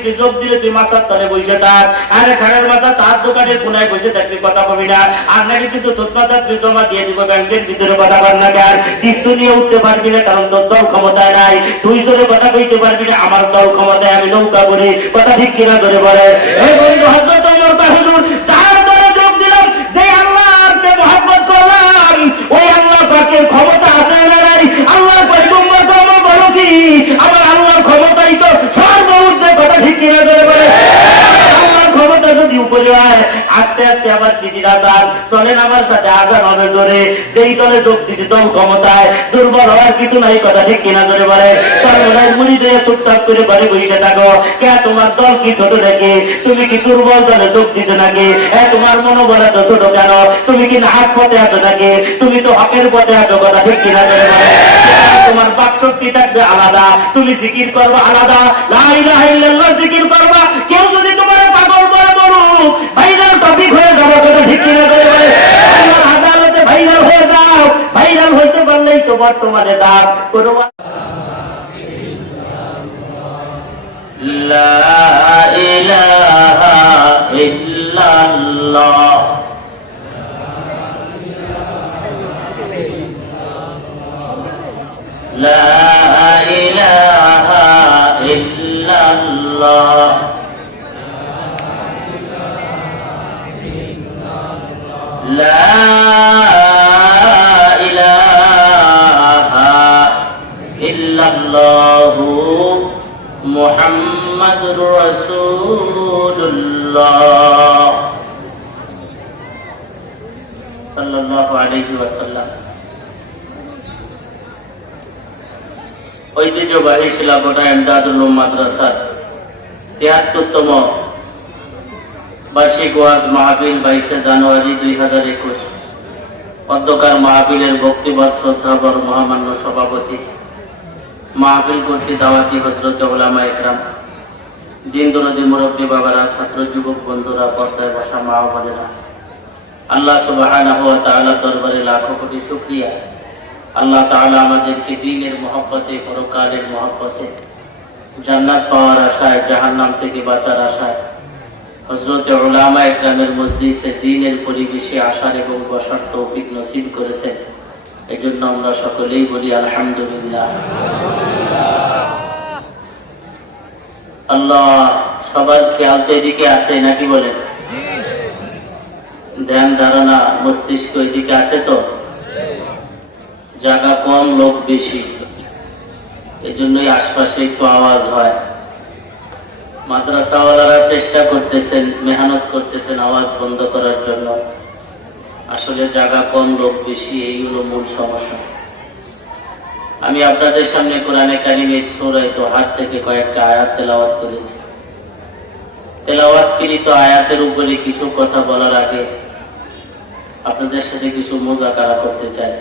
টিভিতে যোগ দিলে তুই মাথার তলে বসে থাক, আরে খাড়ার মাথা চার দোকানের কোনায় বসে থাকলে কথা কবি না, আর নাকি কিন্তু তোর মাথা তুই জমা দিয়ে দিব ব্যাংকের ভিতরে কথা বল না কেন, কিছু নিয়ে উঠতে পারবি না, কারণ তোর দল ক্ষমতায় নাই, তুই যদি কথা কইতে পারবি না, আমার দল ক্ষমতায়, আমি নৌকা করি, কথা ঠিক কিনা ধরে বলে। এই বন্ধু হযরত ওমর কয় হুজুর যার দলে যোগ দিলাম, যে আল্লাহকে মহব্বত করলাম, ওই আল্লাহ পাকের ক্ষমতা আছে না নাই? আল্লাহ কয় তোমরা তো আমার বলো কি, আমার আল্লাহর ক্ষমতাই তো সর্বঊর্ধ্বে, কথা ঠিক কিনা ধরে বলে। আল্লাহর ক্ষমতা যদি উপরে হয়, আস্তে আস্তে আবার দিদি আজান চলেন আমার সাথে, আজান হবে জোরে, যেই দলে যোগ দিছি দল ক্ষমতায়, দুর্বল হওয়ার কিছু নাই, কথা ঠিক কিনা ধরে বলে। সর্বদাই মুড়ি দিয়ে চুপচাপ করে বাড়ি বসে থাকো, কে তোমার দল কি ছোট নাকি? তুমি কি দুর্বল দলে যোগ দিছো নাকি? তোমার মনোবল এত ছোট কেন? তুমি কি নাহাক পথে আছো নাকি? তুমি তো হকের পথে আছো, কথা ঠিক কিনা ধরে বলে। তোমার বাকশক্তি থাকবে আলাদা, তুমি জিকির করবো আলাদা, লা ইলাহা ইল্লাল্লাহ জিকির করবা। কেউ যদি তোমার পাগল করে বলুক, ভাইরাল টপিক হয়ে যাবো, কথা ঠিক কিনা ধরে বলে। আল্লাহর আদালতে ভাইরাল হয়ে যাও, ভাইরাল হইতে পারলেই তো বর্তমানে দাম কোনো। লা ইলাহা ইল্লাল্লাহ, লা ইলাহা ইল্লাল্লাহ, লা ইলাহা ইল্লাল্লাহু মুহাম্মাদুর রাসূলুল্লাহ সাল্লাল্লাহু আলাইহি ওয়াসাল্লাম। ঐতিহ্যবাহী শিলাকোটা এমদাদুল উলুম মাদ্রাসার ৭৩তম বার্ষিক ওয়াজ মাহফিল ২২শে জানুয়ারি ২০২১ অধ্যকার মাহফিলের বক্তব্য শ্রদ্ধাবর মহামান্য সভাপতি, মাহফিল কর্তৃক দাওয়াতি হযরত উলামা ইকরাম, দিন দরদি মুরব্বী বাবারা, ছাত্র যুবক বন্ধুরা, পর্দায় বসা মা ও বোনেরা, আল্লাহ সুবহানাহু ওয়া তাআলা দরবারে লাখো কোটি শুকরিয়া। আল্লাহ তাআলা আমাদেরকে দ্বীনের মহব্বতে, পরকালের মহব্বতে, জান্নাত পাওয়ার আশায়, জাহান্নাম থেকে বাঁচার আশায় হযরত উলামা ইকরামের মজলিসে দ্বীনের পরিবেশে আসার এবং বসার তৌফিক নসিব করেছেন। এজন্য আমরা সকলেই বলি আলহামদুলিল্লাহ। আল্লাহ সবার খেয়াল তো এদিকে আছে নাকি বলেন? ধ্যান ধারণা মস্তিষ্ক এদিকে আছে তো? জায়গা কম, লোক বেশি, এজন্যই আশপাশে একটু আওয়াজ হয়। মাদ্রাসাওয়ালারা চেষ্টা করতেছেন, মেহনত করতেছেন আওয়াজ বন্ধ করার জন্য। আসলে জায়গা কম, লোক বেশি, এই হলো মূল সমস্যা। আমি আপনাদের সামনে কোরআনে কারিমের সূরা তোহা থেকে কয়েকটা আয়াত তেলাওয়াত করেছি। তেলাওয়াতকৃত আয়াতের উপরে কিছু কথা বলার আগে আপনাদের সাথে কিছু মুযাকারা করতে চাই।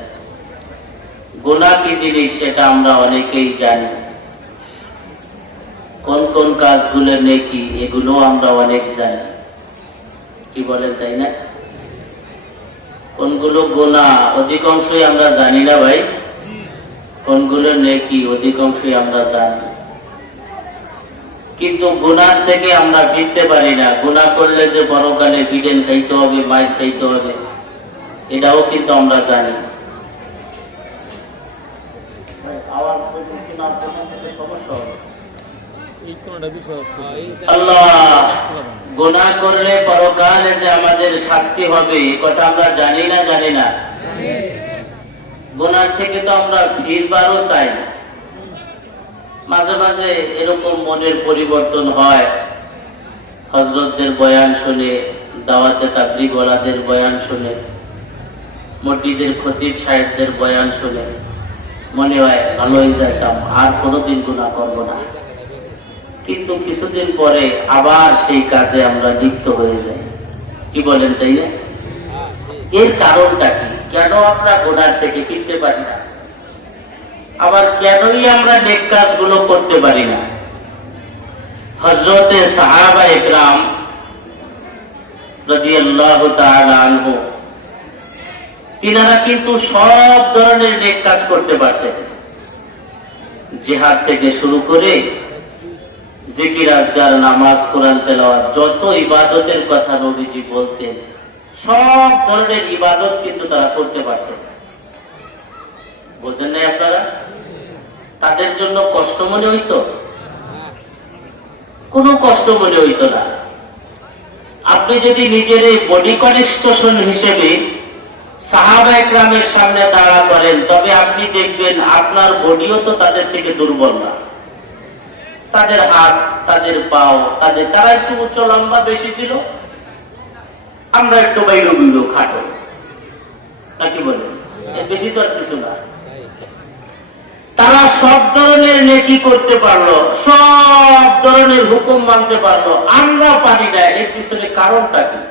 গুনাহ কি জিনিস সেটা আমরা অনেকেই জানি, কোন কোন কাজগুলো নেকি এগুলো আমরা অনেক জানি, কি বলেন তাই না? কোনগুলো গুনাহ অধিকাংশই আমরা জানি না ভাই, কোনগুলো নেকি অধিকাংশই আমরা জানি, কিন্তু গুনাহ থেকে আমরা ফিরতে পারি না। গুনাহ করলে যে পরকালে বিদেন খাইতে হবে, মাইর খাইতে হবে, এটাও কিন্তু আমরা জানি। আল্লাহ গুনাহ করলে পরকালে যে আমাদের শাস্তি হবে, এই কথা আমরা জানি না? জানি না? গুনাহ থেকে তো আমরা ফিরবারও চাই। মাঝে মাঝে এরকম মনের পরিবর্তন হয়, হযরতদের বয়ান শুনে, দাওয়াতে তাবলীগ ওয়ালাদের বয়ান শুনে, মসজিদের খতিব সাহেবদের বয়ান শুনে মনে হয় ভালোই যাইতাম, আর কোনোদিন গুনাহ করব না। কিন্তু কিছুদিন পরে আবার সেই কাজে আমরা লিপ্ত হয়ে যাই, কি বলেন তাই না? এর কারণটা কি? কেন আমরা গুনাহ থেকে ফিরতে পারি না? আবার কেনই আমরা নেক কাজগুলো করতে পারি না? হযরতে সাহাবা ইকরাম রাদিয়াল্লাহু তাআলা আনহু, তিনারা কিন্তু সব ধরনের নেক কাজ করতে পারতেন। জিহাদ থেকে শুরু করে জিকির আজকার, নামাজ, কোরআন তেলাওয়াত, যত ইবাদতের কথা নবীজি বলতেন সব ধরনের ইবাদত কিন্তু তারা করতে পারতেন। বুঝেন নাই আপনারা? তাদের জন্য কষ্ট মনে হইতো? কোনো কষ্ট মনে হইতো না। আপনি যদি নিজের এই বডি কনস্ট্রাকশন হিসেবে সাহাবা একরামের সামনে দাঁড়া করেন, তবে আপনি দেখবেন আপনার বডিও তো তাদের থেকে দুর্বল না। তাদের হাত, তাদের পাও, তারা একটু উচ্চ লম্বা বেশি ছিল, আমরা একটু বাইরে বুঝলো খাটো, নাকি বলেন? বেশি তো আর কিছু না। তারা সব ধরনের নেকি করতে পারলো, সব ধরনের হুকুম মানতে পারলো, আমরা পারি না। এর পিছনে কারণটা কি?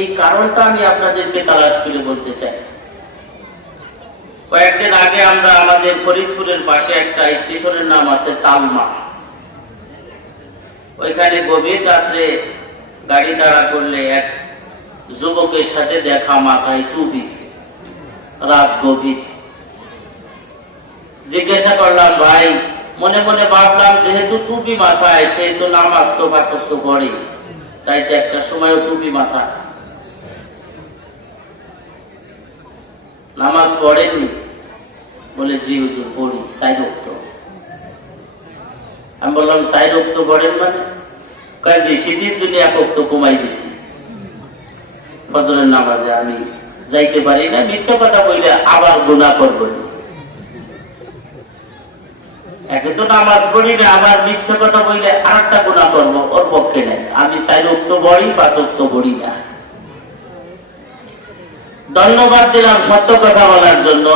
এই কারণটা আমি আপনাদেরকে তালাশ করে বলতে চাই। কয়েকদিন আগে আমরা আমাদের ফরিদপুরের পাশে একটা স্টেশনের নাম আছে তালমা, ওইখানে গভীর রাত্রে গাড়ি দাঁড়া করলে এক যুবকের সাথে দেখা, মাথায় টুপি, রাত গভীর। জিজ্ঞাসা করলাম, ভাই, মনে মনে ভাবলাম যেহেতু টুপি মাথায় সেহেতু নামাজ তো পাঁচক্ত পড়ে, তাই তো একটা সময় টুপি মাথা, নামাজ পড়েননি? বলে, জি হুজুর পড়ি, 4 ওয়াক্ত। আমি বললাম, 4 ওয়াক্ত পড়েন মানে? জি, শীতের জন্য 1 ওয়াক্ত কমাই দিছি, ফজরের নামাজে আমি যাইতে পারি না, মিথ্যা কথা বললে আবার গুনাহ করব। একে তো নামাজ পড়ি না, আবার মিথ্যা কথা বললে আর একটা গুনাহ করবো, ওর পক্ষে নাই। আমি 4 ওয়াক্ত পড়ি, 5 ওয়াক্ত পড়ি না। ধন্যবাদ দিলাম সত্য কথা বলার জন্য।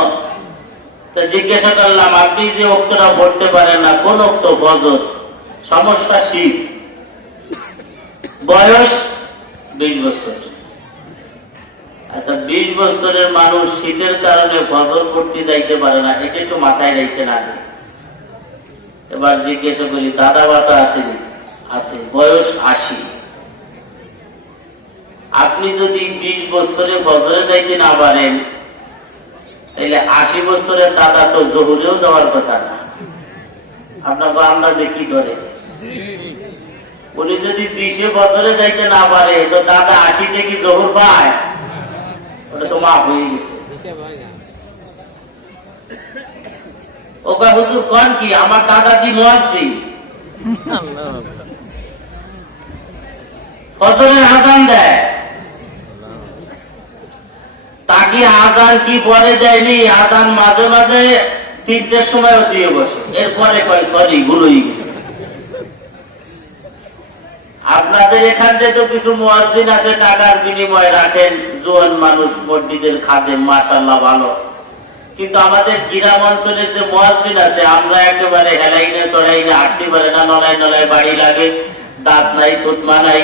তো জিজ্ঞাসা করলাম, আপনি যে ওক্তটা পড়তে পারেন না, কোন ওক্ত? ফজর। সমস্যা শীত, বয়স 20 বছর। আচ্ছা, 20 বছরের মানুষ শীতের কারণে ফজর পড়তে যাইতে পারে না, এটা একটু মাথায় রাখতে না। এবার জিজ্ঞাসা করি, দাদা বাচ্চা আসেনি? আছে, বয়স 80। আপনি যদি 20 বছরে ফজরে যাইতে না পারেন, তাহলে 80 বছরের দাদা তো জহুরেও যাওয়ার কথা না। আপনার আন্দাজে কি ধরে? উনি যদি 20 ফজরে যাইতে না পারে, তো দাদা 80 কি জহুর পায়? ওটা তো মাফ হয়ে গেছে। ওকা হুজুর কোন কি? আমার দাদাজি মুয়াজ্জিন, ফজরের আযান দেয়। তাকে আযান কি পরে দেয়নি? আযান মাঝে মাঝে 3টের সময়ও দিয়ে বসে, এরপরে কয় সরি, ভুল হয়ে গেছে। আপনাদের এখানে তো কিছু মুয়াজ্জিন আছে, টাকার বিনিময়ে রাখেন, জোয়ান মানুষ, মসজিদের খাদেম, মাশাআল্লাহ ভালো। কিন্তু আমাদের গ্রাম অঞ্চলের যে মুয়াজ্জিন আছে, আমরা একেবারে হেলাইনে চড়াইনে হাঁটতে পারে না, নলায় নলায় বাড়ি লাগে, দাঁত নাই, থুতমা নাই,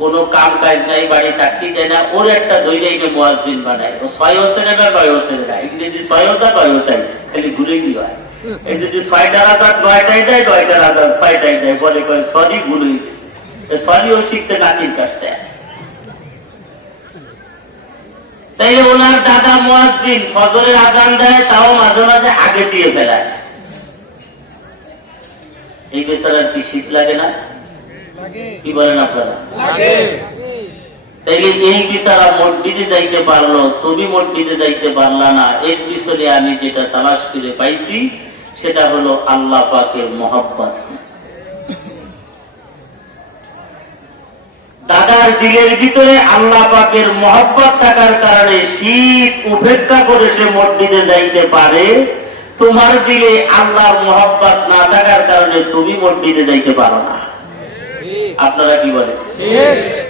কোনো কাম কাজ নাই, বাড়ি থাকতে দেয় না। ওর একটা দৈরাইকে মুয়াজ্জিন বানায়, ও 6 বছরে না 9 বছরে না, ইংরেজি 6 হাজার 9টাই খালি ঘুরে গিয়ে হয়। এই যদি 6টার আজাদ 9টাই দেয়, 9টার আজাদ 6টাই দেয়, বলে কয় সরি, ভুল হয়ে গেছে। সরি ও শিখছে নাতির কাছ থেকে। তাইলে ওনার দাদা মুয়াজ্জিন, ফজরের আযান দেয়, তাও মাঝে মাঝে আগে দিয়ে ফেলায়। এই বেচারার কি শীত লাগে না? কি বলেন আপনারা? তাইলে এই বেচারা মসজিদে যাইতে পারলো, তুমি মসজিদে যাইতে পারলা না। এর পিছনে আমি যেটা তালাশ করে পাইছি, সেটা হলো আল্লাহ পাকের মহব্বত। দাদার দিলের ভিতরে আল্লাহ পাকের মহব্বত থাকার কারণে শীত উপেক্ষা করে সে মসজিদে যাইতে পারে। তোমার দিলে আল্লাহর মহব্বত না থাকার কারণে তুমি মসজিদে যাইতে পারো না। আপনারা কি বলেন?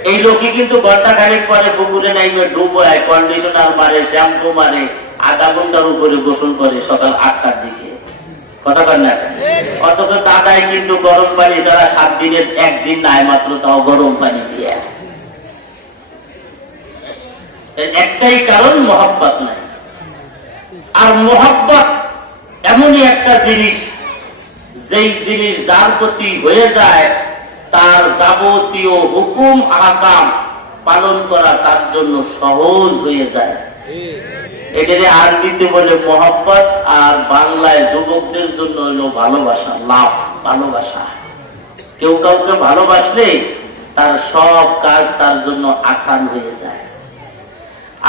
এই লোকই কিন্তু ঘন্টা খানেক পরে পুকুরে নাইবে ডুবায়, কন্ডিশনার মারে, শ্যাম্পু মারে, আধা ঘন্টার উপরে গোসল করে সকাল 8টার দিকে। কথা বল না? অথচ দাদাই কিন্তু গরম পানি ছাড়া 7 দিনের 1 দিন নাই মাত্র, তাও গরম পানি দিয়ে। একটাই কারণ, মহব্বত নাই। আর মহব্বত এমনই একটা জিনিস, যেই জিনিস যার প্রতি হয়ে যায়, তার যাবতীয় হুকুম আহকাম পালন করা তার জন্য সহজ হয়ে যায়। এটারে আরবিতে বলে মহব্বত, আর বাংলায় যুবকদের জন্য হলো ভালোবাসা, লাভ। ভালোবাসা। কেউ কাউকে ভালোবাসলে তার সব কাজ তার জন্য আসান হয়ে যায়।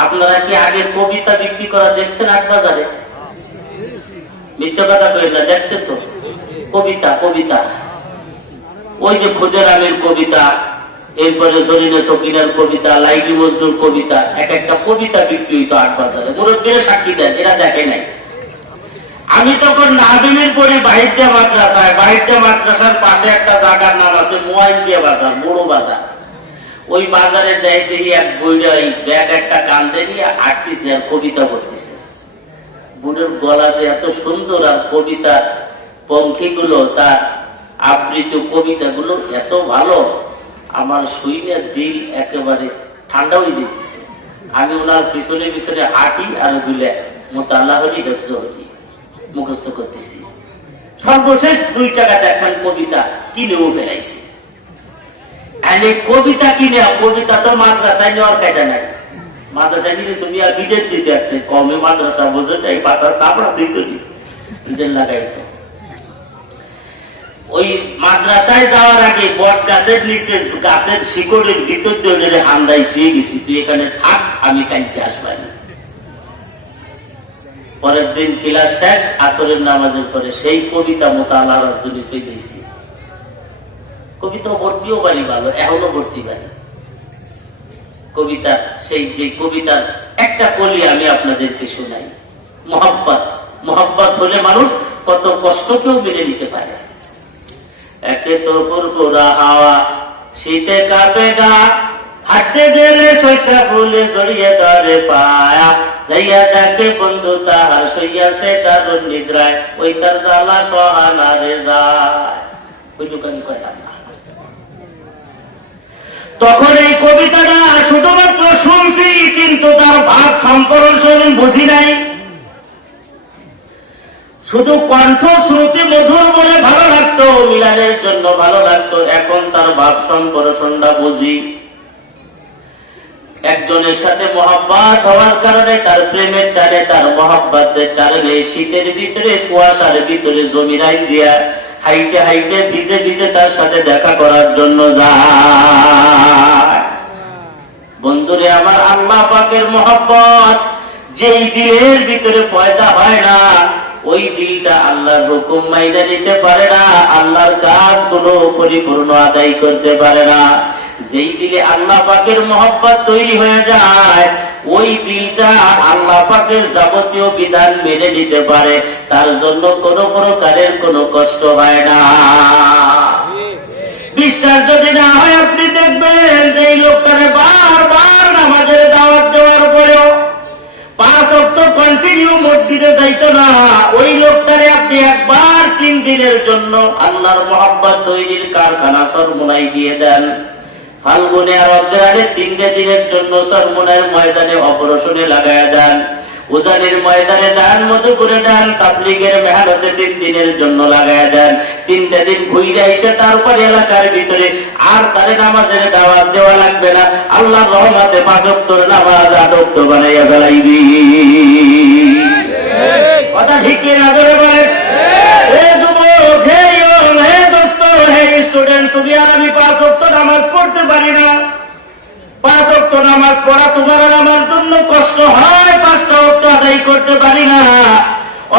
আপনারা কি আগের কবিতা বিক্রি করা দেখছেন আট বাজারে? মিথ্যা কথা বলেন না, দেখছেন তো? কবিতা কবিতা ওই যে ক্ষুদিরামের কবিতা, এরপরে জরিনা শকিনার কবিতা, লাইলি মজনুর কবিতা, এক একটা কবিতা বিক্রি হইতো আট বাজারে। মুরব্বীরা সাক্ষী দেন, এরা দেখে নাই। আমি তখন নাদিমের পরে বাহিরদিয়া মাদ্রাসায়, বাহিরদিয়া মাদ্রাসার পাশে একটা জায়গার নাম আছে মোয়াইদিয়া বাজার, বড় বাজার। ওই বাজারে যাই দেখি এক বইটা ব্যাগ একটা কান্দে নিয়ে আঁকতেছে আর কবিতা পড়তেছে। বুড়োর গলা যে এত সুন্দর, আর কবিতার পঙ্খিগুলো, তার আবৃত কবিতাগুলো এত ভালো, আমার শুইনে দিল একেবারে ঠান্ডা হয়ে যেতেছে। আমি ওনার পিছনে পিছনে হাঁটি আর ওগুলো মোতাল্লাহ হরি হেফজ হরি মুখস্থ করতেছি। সর্বশেষ 2 টাকা দেখান কবিতা কিনেও বেড়াইছি। কবিতা কিনে, কবিতা তো মাদ্রাসায় নেওয়ার কাটা নাই। মাদ্রাসায় নিলে তুমি আর বিদেশ দিতে আসছে, কমে মাদ্রাসা বোঝে তাই পাশা চাপড়া দিতে বিদেশ লাগাইতো। ওই মাদ্রাসায় যাওয়ার আগে বট গাছের নিচে গাছের শিকড়ের ভিতর দিয়ে হান্দাই খেয়ে গেছি, তুই এখানে থাক, আমি কালকে আসবানি। পরের দিন ক্লাস শেষ, আসরের নামাজের পরে সেই কবিতা মোতালার জন্য দিয়েছি। কবিতা ভর্তিও বাড়ি ভালো, এখনো ভর্তি বাড়ি কবিতা। সেই যে কবিতার একটা কলি আমি আপনাদেরকে শোনাই। মোহাব্বত, মোহাব্বত হলে মানুষ কত কষ্টকেও মেনে নিতে পারে। একে তো পুরপুরা হাওয়া, শীতে কাঁপে গা, হাঁটতে গেলে শস্যা ফুলে জড়িয়ে ধরে পায়া, যাইয়া দেখে বন্ধু তাহার সইয়াছে তার নিদ্রায়, ওই তার জ্বালা সহানারে যায়। ওই দোকানে কয় না। তখন এই কবিতাটা শুধুমাত্র শুনছি, কিন্তু তার ভাব সম্পর্ক বুঝি নাই। শুধু কণ্ঠ শ্রুতি মধুর বলে ভালো লাগতো, মিলানের জন্য ভালো লাগতো। এখন তার ভাব সম্পর্কটা বুঝি। একজনের সাথে মহব্বত হওয়ার কারণে, তার প্রেমের টানে, তার মহব্বতের কারণে শীতের ভিতরে, কুয়াশার ভিতরে জমিরাই দিয়া হাইটে হাইটে ভিজে ভিজে তার সাথে দেখা করার জন্য যায়। বন্ধুরে আমার, আল্লাহ পাকের মহব্বত যেই দিলের ভিতরে পয়দা হয় না, ওই দিলটা আল্লাহর হুকুম মাইনে নিতে পারে না, আল্লাহর কাজগুলো পরিপূর্ণ আদায় করতে পারে না। যেই দিলে আল্লাহ পাকের মহব্বত তৈরি হয়ে যায়, ওই দিলটা আল্লাহ পাকের যাবতীয় বিধান মেনে নিতে পারে, তার জন্য কোনো প্রকারের কোনো কষ্ট হয় না। বিশ্বাস যদি না হয়, আপনি দেখবেন যে এই লোকটারে বারবার নামাজের দাওয়াত দেওয়ার পরেও 5 ওয়াক্ত কন্টিনিউ মসজিদে যাইতো না। ওই লোকটারে আপনি একবার 3 দিনের জন্য আল্লাহর মহব্বত তৈরির কারখানা সরমুনাই দিয়ে দেন। ফাল্গুনে আর অগ্রহায়ণে 3 দিনের জন্য সরমুনার ময়দানে অপারেশনে লাগায় দেন। উজানের ময়দানে দান, মধুপুরে দান, তাবলীগের মেহনতে 3 দিনের জন্য লাগায় দেন। 3 দিন ঘুরে এসে তারপরে এলাকার ভিতরে আর তারে নামাজের দাওয়াত দেওয়া লাগবে না। আল্লাহর রহমতে 5 ওয়াক্তের নামাজ আদর্শ বানাইয়া ফেলাইবি। কথা ঠিক কি না করে বলেন? হে যুবক, হে ইয়ং, হে দোস্ত, হে স্টুডেন্ট, তুমি আর আমি 5 ওয়াক্ত নামাজ পড়তে পারি না। 5 ওয়াক্ত নামাজ পড়া তোমার আর আমার জন্য কষ্ট হয়, 5টা ওয়াক্ত আদায় করতে পারি না।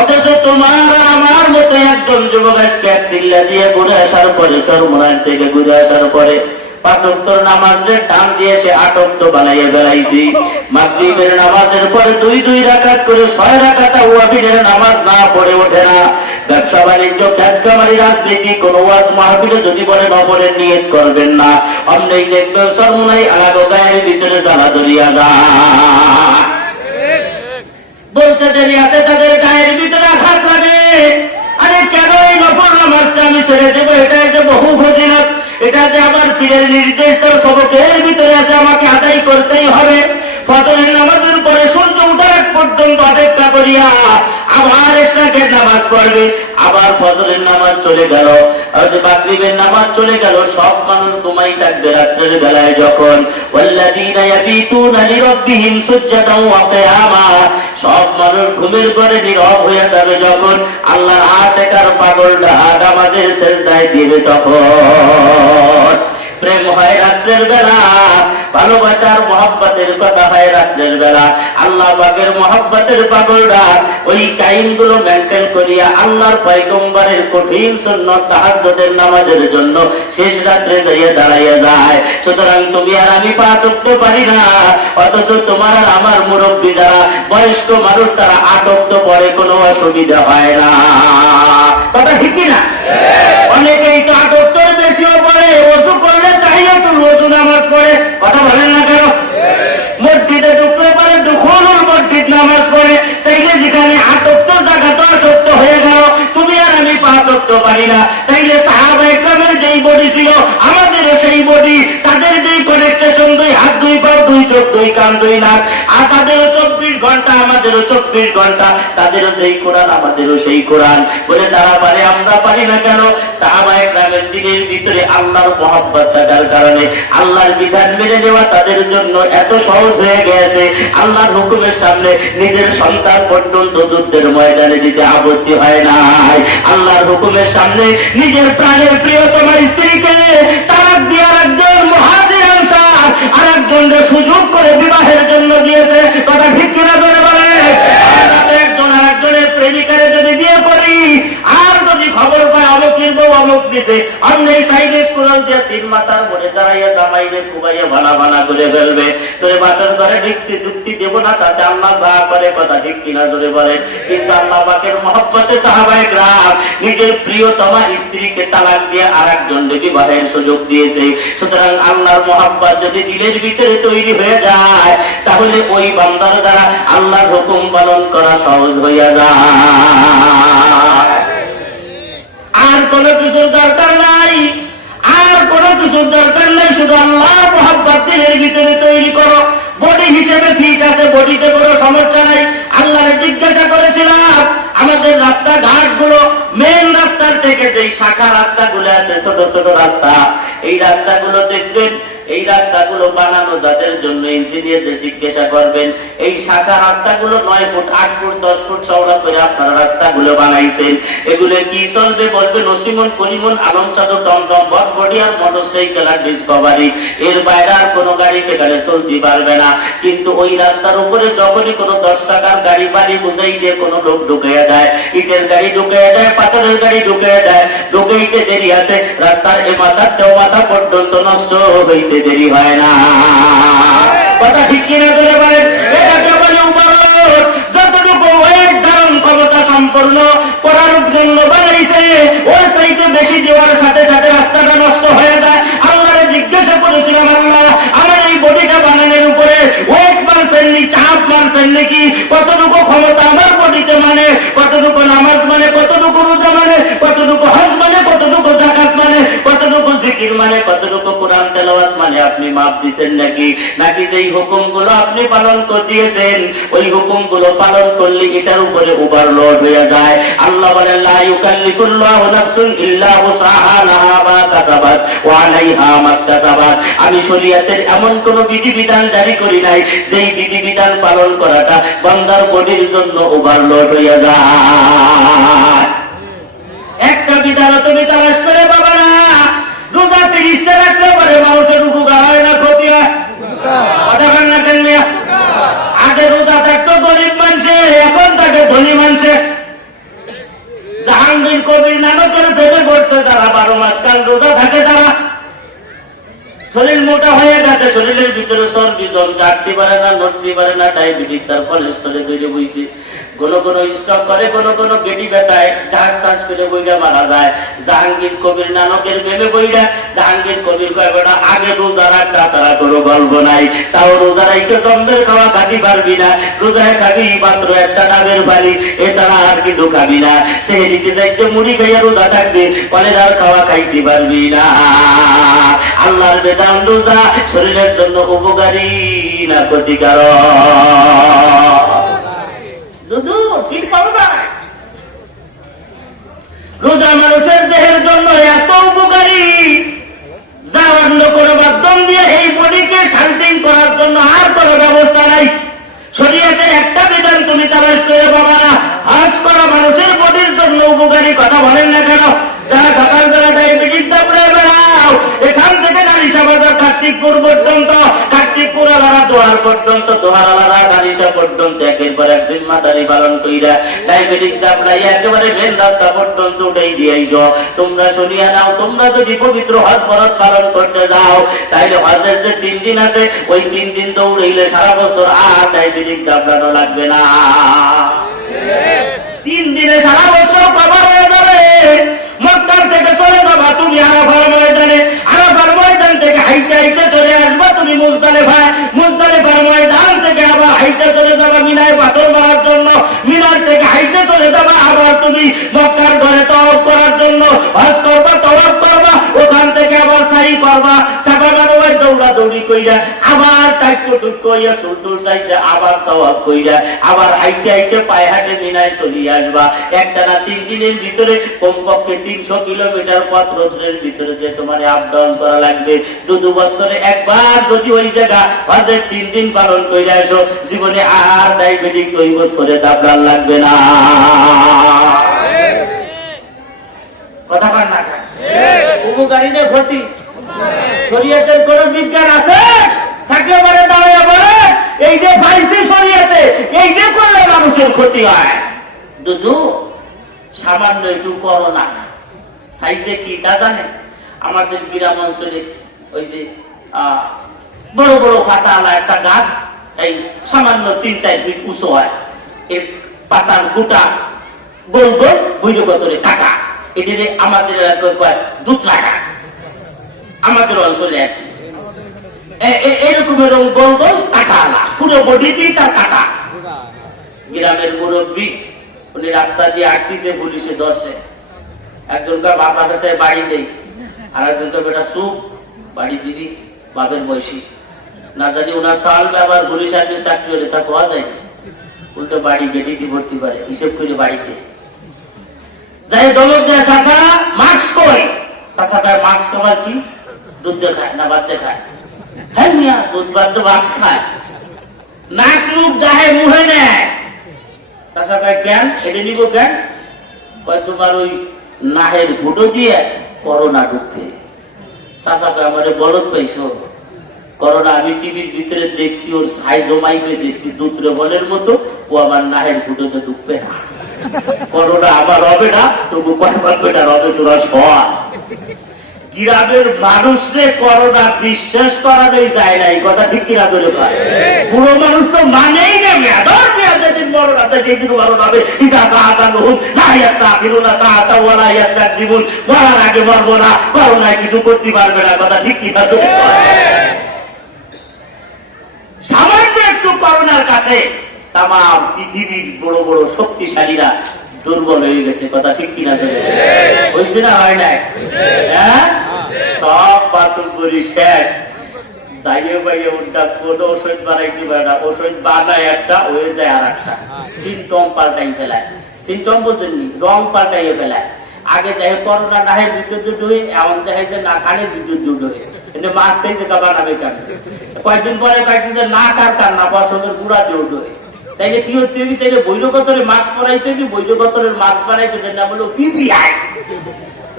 অথচ তোমার আর আমার মতো একজন যুবক আজকে এক সিল্লা দিয়ে ঘুরে আসার পরে, চরমোনার থেকে ঘুরে আসার পরে 5 ওয়াক্তের নামাজের টান দিয়ে সে 8 ওয়াক্ত বানাইয়া বেড়াইছি। মাগরিবের নামাজের পরে 2 রাকাত করে 6 রাকাত ওয়াজিবের নামাজ না পড়ে ওঠে না। ব্যবসা বাণিজ্য, খ্যাতকামারি, রাজনীতি, কোন ওয়াজ মাহফিলে যদি বলে নবলের নিয়ত করবেন না, অমনেই দেখবেন সরমুনাই আলাদা গায়ের ভিতরে জ্বালা ধরিয়া যায়। বলতে দেরি আছে, তাদের গায়ের ভিতরে আঘাত লাগে। আরে কেন এই নফল নামাজটা আমি ছেড়ে দেবো? এটা যে বহু ফজিলত, এটা যে আমার পীরের নির্দেশ, তার সবকের ভিতরে আছে, আমাকে আদায় করতেই হবে। ফজরের নামাজের পরে সূর্য উঠার আগ পর্যন্ত অপেক্ষা করি। করিয়া আবার ইশরাকের নামাজ পড়বে, আবার ফজরের নামাজ চলে গেল, মাগরিবের নামাজ চলে গেল, সব মানুষ ঘুমাই থাকবে রাত্রের বেলায় যখন ওয়াল্লাযীনা ইয়াবিতুনা লিরাব্বিহিম সুজদান ওয়া কিয়ামা, সব মানুষ ঘুমের ঘরে নীরব হয়ে যাবে যখন আল্লাহর আশিক আর পাগলরা নামাজের সিজদায় দিবে তখন প্রেম হয় রাত্রের বেলা, ভালোবাসার মহব্বতের কথা হয় রাত্রের বেলা। আল্লাহ পাকের মহব্বতের পাগলরা ওই টাইমগুলো মেনটেন করিয়া আল্লাহর পয়গম্বরের কঠিন সুন্নাত তাহাজ্জুদের নামাজের জন্য শেষ রাত্রে যাইয়া দাঁড়াইয়া যায়। সুতরাং তুমি আর আমি পাঁচ ওয়াক্ত পারি না, অথচ তোমার আর আমার মুরব্বী যারা বয়স্ক মানুষ তারা 8 ওয়াক্ত পড়ে, কোনো অসুবিধা হয় না। কথা ঠিক কিনা? অনেকেই তো 8 ওয়াক্তের বেশিও পড়ে, ওযু করলে তাহিয়াতুল ওযু নামাজ পড়ে। কথা বলেন না কেন? মসজিদে ঢুকলে পরে দুখুলুল মসজিদ নামাজ পড়ে, তাইলে যেখানে 8 ওয়াক্ত জায়গা 10 ওয়াক্ত হয়ে গেল, তুমি আর আমি 5 ওয়াক্ত পারি না। তাইলে সাহাবায়ে কেরামের যেই বডি ছিল আমাদেরও সেই বডি, তাদের যেই কনেকশন 2 হাত 2 পা 2 চোখ 2 কান 2 নাক, আর তাদেরও 24 ঘন্টা আমাদেরও 24 ঘন্টা, তাদেরও যেই কোরআন আমাদেরও সেই কোরআন। বলে তারা পারে আমরা পারি না কেন? সাহাবায়ে কেরামের দিনের ভিতরে আল্লাহর মহব্বত থাকার কারণে আল্লাহর বিধান মেনে নেওয়া তাদের জন্য এত সহজ হয়ে গেছে, আল্লাহর হুকুমের সামনে নিজের সন্তান পর্যন্ত যুদ্ধের ময়দানে দিতে আপত্তি হয় নাই। আল্লাহর হুকুমের সামনে নিজের প্রাণের প্রিয়তমা স্ত্রীকে তালাক দিয়ে আরেকজন মুহাজির আনসার আরেকজনকে সুযোগ করে বিবাহের জন্য দিয়েছে। কথা ঠিক কিনা বলে বলে? একজন আরেকজনের প্রেমিকারে যদি বিয়ে করি আর যদি খবর পায় অমুকের বউ অমুক দিছে, অন্য সাইডে স্কুল দিয়ে 3 মাথার মনে দাঁড়াইয়া জামাইরে কুবাইয়া ভালা ভালা করে ফেলবে। তোর বাসার ঘরে যুক্তি দেব না, তাতে আল্লাহ যা করে। কথা ঠিক কিনা জোরে বলে? কিন্তু আল্লাহ পাকের মহব্বতে সাহাবায়ে কেরাম নিজের প্রিয়তমা স্ত্রীকে তালাক দিয়ে আরেকজনকে বিবাহের সুযোগ দিয়েছে। সুতরাং আল্লাহর মহব্বত যদি দিলের ভিতরে তৈরি হয়ে যায়, তাহলে ওই বান্দার দ্বারা আল্লাহর হুকুম পালন করা সহজ হইয়া যায়। আর কোনো কিছুর দরকার নাই, আর কোনো কিছুর দরকার নাই, শুধু আল্লাহর মহব্বত দিলের ভিতরে তৈরি করো। বডি হিসেবে ঠিক আছে, বডিতে কোনো সমস্যা নাই। আল্লাহরে জিজ্ঞাসা করেছিলাম আমাদের রাস্তাঘাট গুলো মেন রাস্তার থেকে যেই শাখা রাস্তাগুলো আছে, ছোট ছোট রাস্তা, এই রাস্তাগুলো দেখবেন, এই রাস্তাগুলো বানানো যাদের জন্য ইঞ্জিনিয়ারদের জিজ্ঞাসা করবেন, এই শাখা রাস্তাগুলো 9 ফুট 8 ফুট 10 ফুট চওড়া করে আপনারা রাস্তাগুলো বানাইছেন, এগুলো কি চলবে? বলবে নসিমন পরিমন আলম চাদর টমটম বটবডি আর মোটরসাইকেল আর ডিসকভারি, এর বাইরে আর কোনো গাড়ি সেখানে চলতে পারবে না। কিন্তু ওই রাস্তার উপরে যখনই কোনো 10 চাকার গাড়ি বাড়ি বুঝাই দিয়ে কোনো লোক ঢুকিয়ে দেয়, ইটের গাড়ি ঢুকিয়ে দেয়, পাথরের গাড়ি ঢুকিয়ে দেয়, ঢুকাইতে দেরি আছে, রাস্তার এ মাথা তেও মাথা পর্যন্ত নষ্ট হইতে দেরি হয় না। কথা ঠিক কিনা করে বলেন? এটাকে বলে উপারত। যতটুকু ওয়েট ধারণ ক্ষমতা সম্পন্ন করার জন্য বানাইছে, ওর চাইতে বেশি দেওয়ার সাথে সাথে রাস্তাটা নষ্ট হয়ে যায়। আল্লাহরে জিজ্ঞাসা করেছিলাম, আল্লাহ আমার এই বডিটা বানানোর উপরে ওয়েট মারছেন নি, চাপ মারছেন নাকি? কতটুকু ক্ষমতা আমার বডিতে মানে, কতটুকু নামাজ মানে, কতটুকু রোজা মানে, কতটুকু হজ মানে, কতটুকু যাকাত মানে, কতটুকু জিকির মানে, কতটুকু কোরআন তেলাওয়াত মানে আপনি মাপ দিবেন নাকি? নাকি যেই হুকুমগুলো আপনি পালন করে দিয়েছেন ওই হুকুমগুলো পালন করলে এটার উপরে ওভারলোড হয়ে যায়। আল্লাহ বলেন লা ইউকাল্লিফুল্লাহু নাফসুন ইল্লা উসাহা লাহা মা কাসাবাত ওয়া আলাইহা মা কাসাবাত। আমি শরীয়তের এমন কোন বিধিবিধান জারি করি নাই যেই বিধিবিধান পালন করাটা বান্দার বডির জন্য ওভারলোড হয়ে যায়। একটা বিধান তুমি তালাশ করে পাবা না। রোজা 30টা রাখলে পরে মানুষের উপকার হয় না ক্ষতি হয়? কথা বলেন না কেন? আগে রোজা থাকতো গরিব মানুষে, এখন তাকে ধনী মানুষে। জাহাঙ্গীর কবির নানকের পেটে পড়ছে যারা 12 মাস কাল রোজা থাকে, তারা শরীর মোটা হয়ে গেছে, শরীরের ভিতরে চর্বি জমছে, হাঁটতে পারে না, নড়তে পারে না, ডায়াবেটিস আর কোলেস্ট্রলে তৈরি বইছে। কোন কোন স্টক করে, কোন কোন গেটি ব্যথায় ঢাক টাচ করে বইটা মারা যায়। জাহাঙ্গীর কবির নানকের প্রেমে বইটা জাহাঙ্গীর কবির কয়টা আগে রোজা রাখ, তাছাড়া কোনো গল্প নাই। তাও রোজা রাইতে জম্বের খাওয়া খাটি পারবি না, রোজায় খাবি মাত্র একটা ডাবের পানি, এছাড়া আর কিছু খাবি না। সেদিকে চাইতে মুড়ি খাইয়া রোজা থাকবি, কলেরার খাওয়া খাইতে পারবি না। আল্লাহর বেদান রোজা শরীরের জন্য উপকারী না ক্ষতিকারক? দুধু ঠিক পাবো না। রোজা মানুষের দেহের জন্য এত উপকারী, যা অন্য কোনো মাধ্যম দিয়ে এই বডিকে শান্তি করার জন্য আর কোনো ব্যবস্থা নাই। শরীয়তের একটা বিধান তুমি তালাশ করে পাবা না। হজ করা মানুষের বডির জন্য উপকারী, কথা বলেন না কেন? যারা সকালবেলা ডায়াবেটিস দাপড়ে বেড়াও, এখান থেকে নারিশা বাজার কার্তিকপুর পর্যন্ত, কার্তিকপুর আলারা দোহার পর্যন্ত, দোহার আলারা নারিশা পর্যন্ত একের পর এক জিম্মাদারি পালন কইরা ডায়াবেটিস দাপড়াই একেবারে মেন রাস্তা পর্যন্ত উঠাই দিয়েছ। তোমরা শুনিয়া নাও, তোমরা যদি পবিত্র হজ ফরজ পালন করতে যাও, তাইলে হজের যে 3 দিন আছে, ওই 3 দিন দৌড়াইলে সারা বছর আর ডায়াবেটিস দাপড়ানো লাগবে না। 3 দিনে সারা বছর কভার হয়ে যাবে। মক্কার থেকে চলে যাবা তুমি আরাফার ময়দানে, আরাফার ময়দান থেকে হাইটে হাইটে চলে আসবা তুমি মুজদালিফায়, মুজদালিফার ময়দান থেকে আবার হাইটে চলে যাবা মিনায় পাথর মারার জন্য, মিনার থেকে হাইটে চলে যাবা আবার তুমি মক্কার ঘরে তওয়াফ করার জন্য। হজ করবা, তওয়াফ করবা, ওখান থেকে আবার সাই করবা, সাফা মারওয়ায় দৌড়াদৌড়ি কইরা আবার টাইকো টুকো ইয়া সুলতুল চাইছে, আবার তওয়াফ কইরা আবার হাইটে হাইটে পায়ে হাঁটে মিনায় চলে আসবা। একটানা 3 দিনের ভিতরে কমপক্ষে 300 কিলোমিটার পথ রোদের ভিতরে যে তোমার আপ ডাউন করা লাগবে। 2 বছরে একবার যদি ওই জায়গা হজের 3 দিন পালন করে আসো, জীবনে আর ডায়াবেটিস ওই বছরে দাবড়ান লাগবে না। কথা বল না, উপকারী না ক্ষতি? শরীয়তের কোন বিজ্ঞান আছে থাকলে পরে দাঁড়াইয়া বলে এই যে পাইছে শরীয়তে, এই যে করলে মানুষের ক্ষতি হয়। দুধু সামান্য একটু করোনা সাইজে কি তা জানে? আমাদের গ্রাম অঞ্চলে ওই যে বড় বড় পাতাওয়ালা একটা গাছ, এই সামান্য 3-4 ফিট উঁচু হয়, এর পাতার গোটা গোল গোল বৈরগতরে কাটা, এটারে আমাদের এলাকায় দুধলা গাছ। আমাদের অঞ্চলে এরকমের গোল গোল কাটাওয়ালা, পুরো বডিতেই তার কাটা। গ্রামের মুরব্বী উনি রাস্তা দিয়ে আটকিছে, পুলিশে ধরছে। একজনকে বাসা বেসায় বাড়ি দেই, আর একজনকে বেটা সুপ বাড়ি দিবি, বাপের বয়সী না জানি ওনার সাল আবার পুলিশ আর্মির চাকরি হলে তা পাওয়া যায়, উল্টো বাড়ি গেটে কি ভর্তি পারে হিসেব করে বাড়িতে যাই দমক দেয়। চাষা মাস্ক কই? চাষা খায় মাস্ক আবার কি? দুধ দিয়ে খায় না ভাত দিয়ে খায়? হ্যাঁ মিয়া, দুধ ভাত তো মাস্ক খায়, নাক মুখ দাহে মুহে নেয়। চাষা খায় কেন? এটা নিব কেন? তোমার ওই নাহের ফুটো দিয়ে করোনা ঢুকবে। চাষা খায় আমারে বলদ পাইছো করোনা, আমি টিভির ভিতরে দেখছি, ওর সাইজ জমাইবে দেখছি, দুধরে বলের মতো, ও আমার নাহের ফুটোতে ঢুকবে না। করোনা আমার হবে না, তবু কয়েকবার বেটা হবে তোরা সব। গ্রামের মানুষরে করোনা বিশ্বাস করানোই যায় না, এই কথা ঠিক কিনা করে পায়? পুরো মানুষ তো মানেই না, মেয়াদর মেয়াদ যেদিন মরণ আছে যেদিন মরণ হবে, ইসা সাহাতা নুহুম না ইয়াস্তা ফিরুনা সাহাতা ওয়ালা ইয়াস্তা দিবুন, মরার আগে মরবো না, করোনায় কিছু করতে পারবে না, কথা ঠিক কিনা করে পায়? সামান্য একটু করোনার কাছে তাম পৃথিবীর বড় বড় শক্তিশালীরা দুর্বল হয়ে গেছে, কথা ঠিক কিনা হয়েছে না? হয় নাই? হ্যাঁ, সব বাতুল করি শেষ, দাইয়ে বাইয়ে উল্টা কোন ওষুধ বানাইতে পারে না, ওষুধ বানায় একটা হয়ে যায় আর একটা, সিমটম পাল্টাই ফেলায়। সিমটম বোঝেননি, রং পাল্টাইয়ে ফেলায়। আগে দেখে করোনা না হয় বিদ্যুৎ ডুবে, এমন দেখে যে না কানে বিদ্যুৎ ডুবে, কিন্তু মাস্ক এই যে বানাবে কেন? কয়েকদিন পরে কয়েকদিন না কার কার না বসন্তের গুড়া দিয়ে উঠবে। তাইলে কি হচ্ছে? তাইলে বৈরগতরে মাস্ক পরাইতে, বৈরগতরের মাস্ক বানাইতে, ওটার নাম হলো পিপিআই।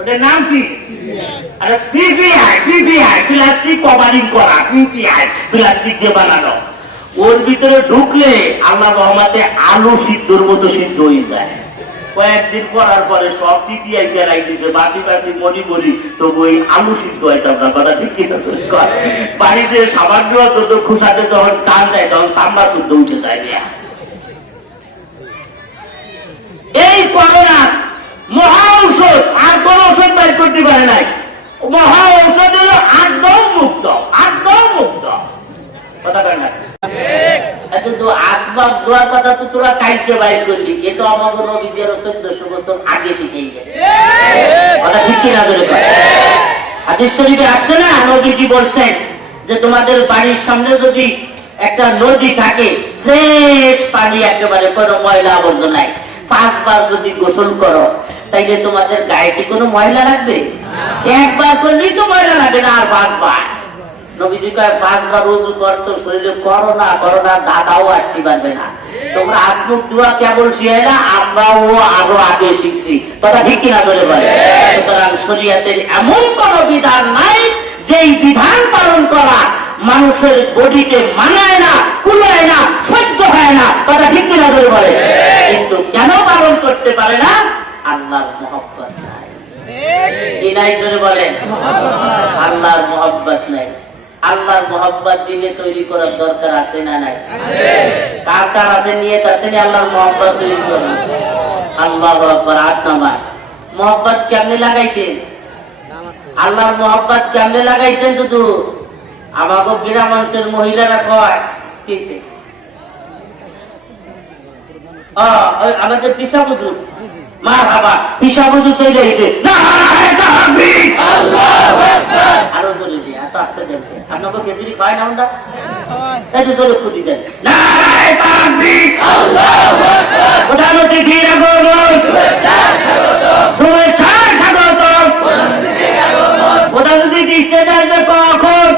ওটার নাম কি? আরে পিপিআই, পিপিআই প্লাস্টিক কভারিং করা, পিপিআই প্লাস্টিক দিয়ে বানানো। ওর ভিতরে ঢুকলে আল্লাহ রহমতে আলু সিদ্ধর মতো সিদ্ধ হয়ে যায়। কয়েকদিন পরার পরে সব পিপিআই ফেলাই দিছে, বাসি বাসি মরি মরি, তো ওই আলু সিদ্ধ হইতাম না, কথা ঠিক কিনা? বাড়িতে সামান্য যত খুশাতে যখন টান যায় তখন সাম্বা শুদ্ধ উঠে যায়। এই করোনা মহা ঔষধ, আর কোন ঔষধ বাইর করতে পারে নাই। মহা ঔষধ হলো একদম মুক্ত, একদম মুক্ত, কথা বল না? কিন্তু আত্মার দোয়ার কথা তো তোরা কাইতে বাইর করলি, এ তো আমার নবীদের 1400 বছর আগে শিখেই গেছে, কথা ঠিক কিনা? হাদিস শরীফে আসছে না, নবীজি বলছেন যে তোমাদের বাড়ির সামনে যদি একটা নদী থাকে, ফ্রেশ পানি, একেবারে কোনো ময়লা আবর্জনা নাই। 5 বার যদি গোসল করো তাইলে তোমাদের গায়ে কি কোনো ময়লা লাগবে? একবার করলেই তো ময়লা লাগে না, আর 5 বার। নবীজি কয় 5 বার ওযু করতো, শরীরে করোনা দাদাও আসতে পারবে না। তোমরা আত্মুক দোয়া কেবল শিখে না, আমরাও আরো আগে শিখছি, কথা ঠিক কিনা করে বলে। সুতরাং শরীয়তের এমন কোন বিধান নাই যেই বিধান পালন করা মানুষের বডিতে মানায় না, কুলায় না, সহ্য হয় না, কথা ঠিক কিনা করে বলে। কিন্তু কেন পালন করতে পারে না? আল্লাহর মহব্বত নাই। কি নাই করে বলেন? আল্লাহর মহব্বত নাই। আল্লাহর মহব্বত দিলে তৈরি করার দরকার আছে না নাই? কার কার আছে, নিয়ত আছে না আল্লাহর মহব্বত তৈরি করার? আল্লাহু আকবার। 8 নাম্বার, মহব্বত কেমনে লাগাইতেন? আল্লাহর মহব্বত কেমনে লাগাইতেন? শুধু আমাকে গ্রাম মানুষের মহিলারা কয় কিসে আমাদের পিসা বুঝুন, মারহাবা, পিসা বুঝু চলে এসে আরো জোরে দিয়ে, এত আস্তে দেখতে আপনাকে খেজুরি খায় না আমরা, তাই তো জোরে খুদি দেন। প্রধান অতিথি শুভেচ্ছা স্বাগত। প্রধান অতিথি স্টেজে আসবে কখন?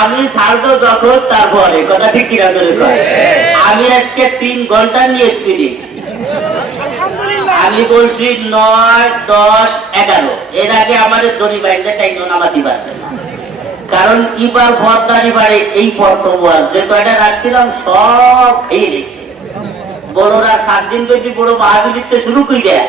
আমি ছাড়বো যখন, তারপরে কথা ঠিক কিনা ধরে কয়। আমি আজকে 3 ঘন্টা নিয়ে ফিরেছি। আমি বলছি 9, 10, 11 এর আগে আমাদের দড়ি বাইন্দা টাইম নামাতে পারবে না, কারণ এবার ভরদারি বাড়ে এই প্রথম যে কয়টা রাখছিলাম সব খেয়ে গেছে। বড়রা 7 দিন ব্যাপী বড় মাহফিলিতে শুরু করে দেয়,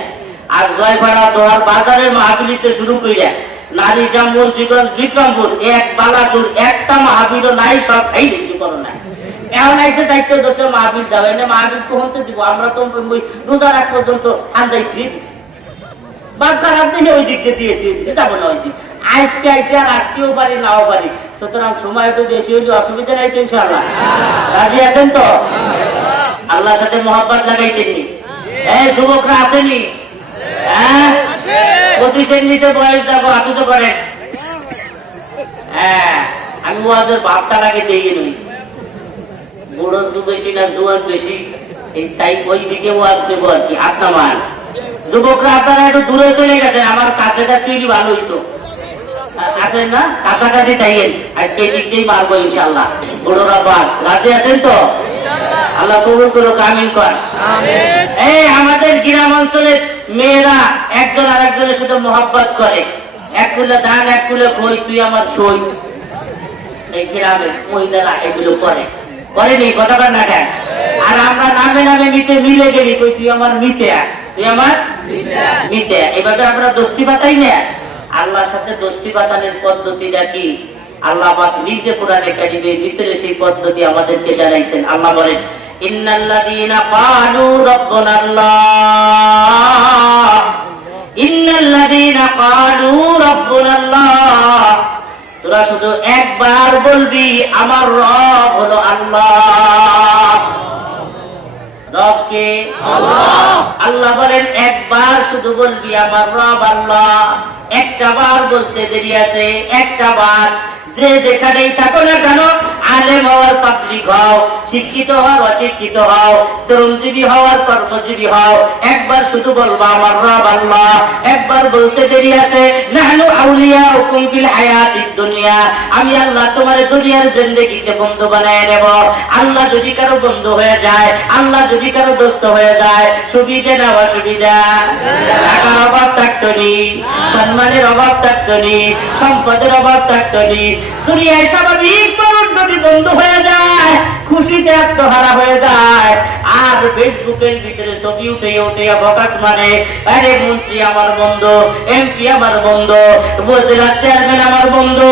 আর জয়পাড়া দোয়ার বাজারে মাহফিলিতে শুরু করে দেয়। নারিশা, মুন্সিগঞ্জ, বিক্রমপুর, এক বালাসুর একটা মাহফিল নাই, সব খাই দিচ্ছি করোনা। এখন আইসে দায়িত্ব দোষে মাহফিল যাবে না, মাহফিল কমতে দিব। আমরা তো রোজা রাখ পর্যন্ত ঠান্ডায় ফিরে দিছি, বাদ খারাপ দিলে ওই দিক দিয়ে ফিরে দিচ্ছে, যাবো না ওই দিক। আজকে আইসে আর আসতেও পারি, নাও পারি। সুতরাং সময় তো বেশি হইলে অসুবিধা নাই তো, ইনশাআল্লাহ রাজি আছেন তো? আল্লাহর সাথে মহব্বত লাগাইতেনি। এই যুবকরা আসেনি? হ্যাঁ, 25-এর নিচে বয়স যাবো, হাতুসে করেন। হ্যাঁ, আমি ওয়াজের ভাবটা লাগে দিয়ে নই, বুড়ো বেশি না জুয়ান বেশি, তাই ওই দিকে ওয়াজ দেবো আর কি। 8 নাম্বার, যুবকরা আপনারা একটু দূরে চলে গেছেন, আমার কাছে কাছে ভালো হইতো। আসেন না কাছাকাছি, তাই আজকে এই দিক দিয়েই মারবো ইনশাআল্লাহ। বুড়োরা বাদ, রাজি আছেন তো? আল্লাহ কবুল করুক, আমিন কর। এই আমাদের গ্রাম অঞ্চলের মেয়েরা একজন আর একজনের সাথে মহব্বত করে, এক কুলে ধান এক কুলে খই, তুই আমার সই। এই গ্রামের মহিলারা এগুলো করেনি, কথা বল না কেন? আর আমরা নামে নামে মিতে মিলে গেলি, কই তুই আমার মিতে, তুই আমার মিতে। এভাবে আমরা দোস্তি পাতাই না। আল্লাহর সাথে দোস্তি পাতানোর পদ্ধতিটা কি? আল্লাহ পাক নিজে কোরআনে কারিমের ভিতরে সেই পদ্ধতি আমাদেরকে জানাইছেন। আল্লাহ বলেন, ইন্নাল্লাযীনা ক্বালু রাব্বুনাল্লাহ, ইন্নাল্লাযীনা ক্বালু রাব্বুনাল্লাহ। তোরা শুধু একবার বলবি আমার রব হলো আল্লাহ। রব কে? আল্লাহ। আল্লাহ বলেন একবার শুধু বলবি আমার রব আল্লাহ। একটা বার বলতে দেরি আছে, একটা বার। যে যেখানেই থাকো না কেন, আলেম হওয়ার পাবলিক হও, শিক্ষিত হওয়ার অশিক্ষিত হও, শ্রমজীবী হওয়ার কর্মজীবী হও, একবার শুধু বলবা আমার রব আল্লাহ। একবার বলতে দেরি আছে। নাহনু আউলিয়াউকুম ফিল হায়াতিদ দুনিয়া, আমি আল্লাহ তোমার দুনিয়ার জিন্দেগিতে বন্ধু বানায় নেব। আল্লাহ যদি কারো বন্ধু হয়ে যায়, আল্লাহ যদি কারো দোস্ত হয়ে যায়, সুবিধা না অসুবিধা, টাকার অভাব থাকতো নি, সম্মানের অভাব থাকতো নি, সম্পদের অভাব থাকতো নি। দুনিয়ায় স্বাভাবিক মানুষ যদি বন্ধু হয়ে যায়, খুশিতে আত্মহারা হয়ে যায়। আর ফেসবুকের ভিতরে ছবি উঠে বকাস মানে, আরে মন্ত্রী আমার বন্ধু, এমপি আমার বন্ধু, উপজেলা চেয়ারম্যান আমার বন্ধু,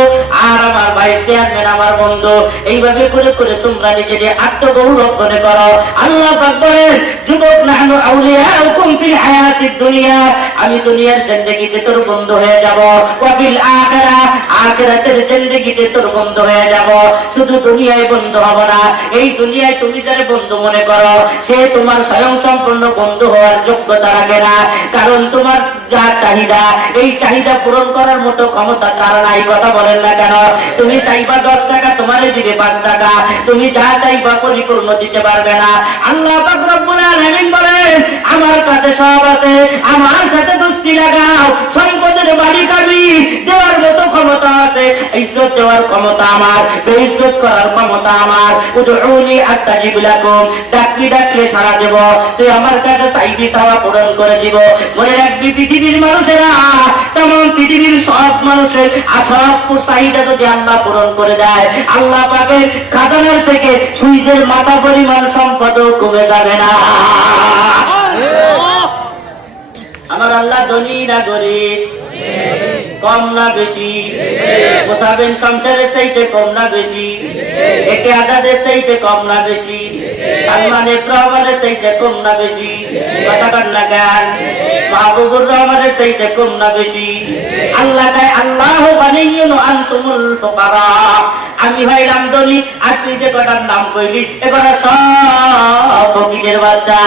আর আমার ভাই চেয়ারম্যান আমার বন্ধু। এইভাবে করে করে তোমরা নিজেদের আত্মগৌরব মনে করো। আল্লাহ পাক বলেন, যুবক নাহনু আউলিয়াউকুম ফিল হায়াতিদ দুনিয়া, আমি দুনিয়ার জিন্দেগিতে তোর বন্ধু হয়ে যাব। ওয়া ফিল আখিরাহ, আখিরাতের জিন্দেগিতে তোর বন্ধু হয়ে যাব। শুধু দুনিয়ায় বন্ধু হব না, এই দুনিয়ায় তুমি যারা বন্ধু মনে করো, সে তোমার স্বয়ং সম্পূর্ণ বন্ধু হওয়ার যোগ্যতা রাখে না, কারণ তোমার যা চাহিদা এই চাহিদা পূরণ করার মতো ক্ষমতা তার নাই। কথা বলেন না কেন? তুমি চাইবা 10 টাকা, তোমারে দিবে 5 টাকা, তুমি যা চাইবা পরিপূর্ণ দিতে পারবে না। আল্লাহ পাক রব্বুল আলামিন বলেন আমার কাছে সব আছে, আমার সাথে দোস্তি লাগাও, সম্পদের বাড়ি কাবি দেওয়ার মতো ক্ষমতা আছে, ইজ্জত দেওয়ার ক্ষমতা আমার, বেইজ্জত করার ক্ষমতা আমার। উদউনি আস্তাজিব লাকুম, ডাকলে সাড়া দেব, তুই আমার কাছে চাইবি চাওয়া পূরণ করে দিব। মনে রাখবি পৃথিবীর মানুষেরা, তেমন পৃথিবীর সব মানুষের সব চাহিদা যদি আল্লাহ পূরণ করে দেয়, আল্লাহ পাকের খাজানার থেকে সুইজের মাথা পরিমাণ সম্পদও কমে যাবে না। আমার আল্লাহ ধনী না গরিব, কম না বেশি, মোসাবেন সংসারের চাইতে কম না বেশি, একে আজাদের চাইতে কম না বেশি, সালমানের রহমানের চাইতে কম না বেশি, কথা কান না গান, মাহবুবুর রহমানের চাইতে কম না বেশি। আল্লাহ তাই আল্লাহু গানিয়্যুন ওয়া আনতুমুল ফুকারা, আমি হইলাম ধনী আর তুই যে কটার নাম কইলি এ কটা সব ফকিরের বাচ্চা।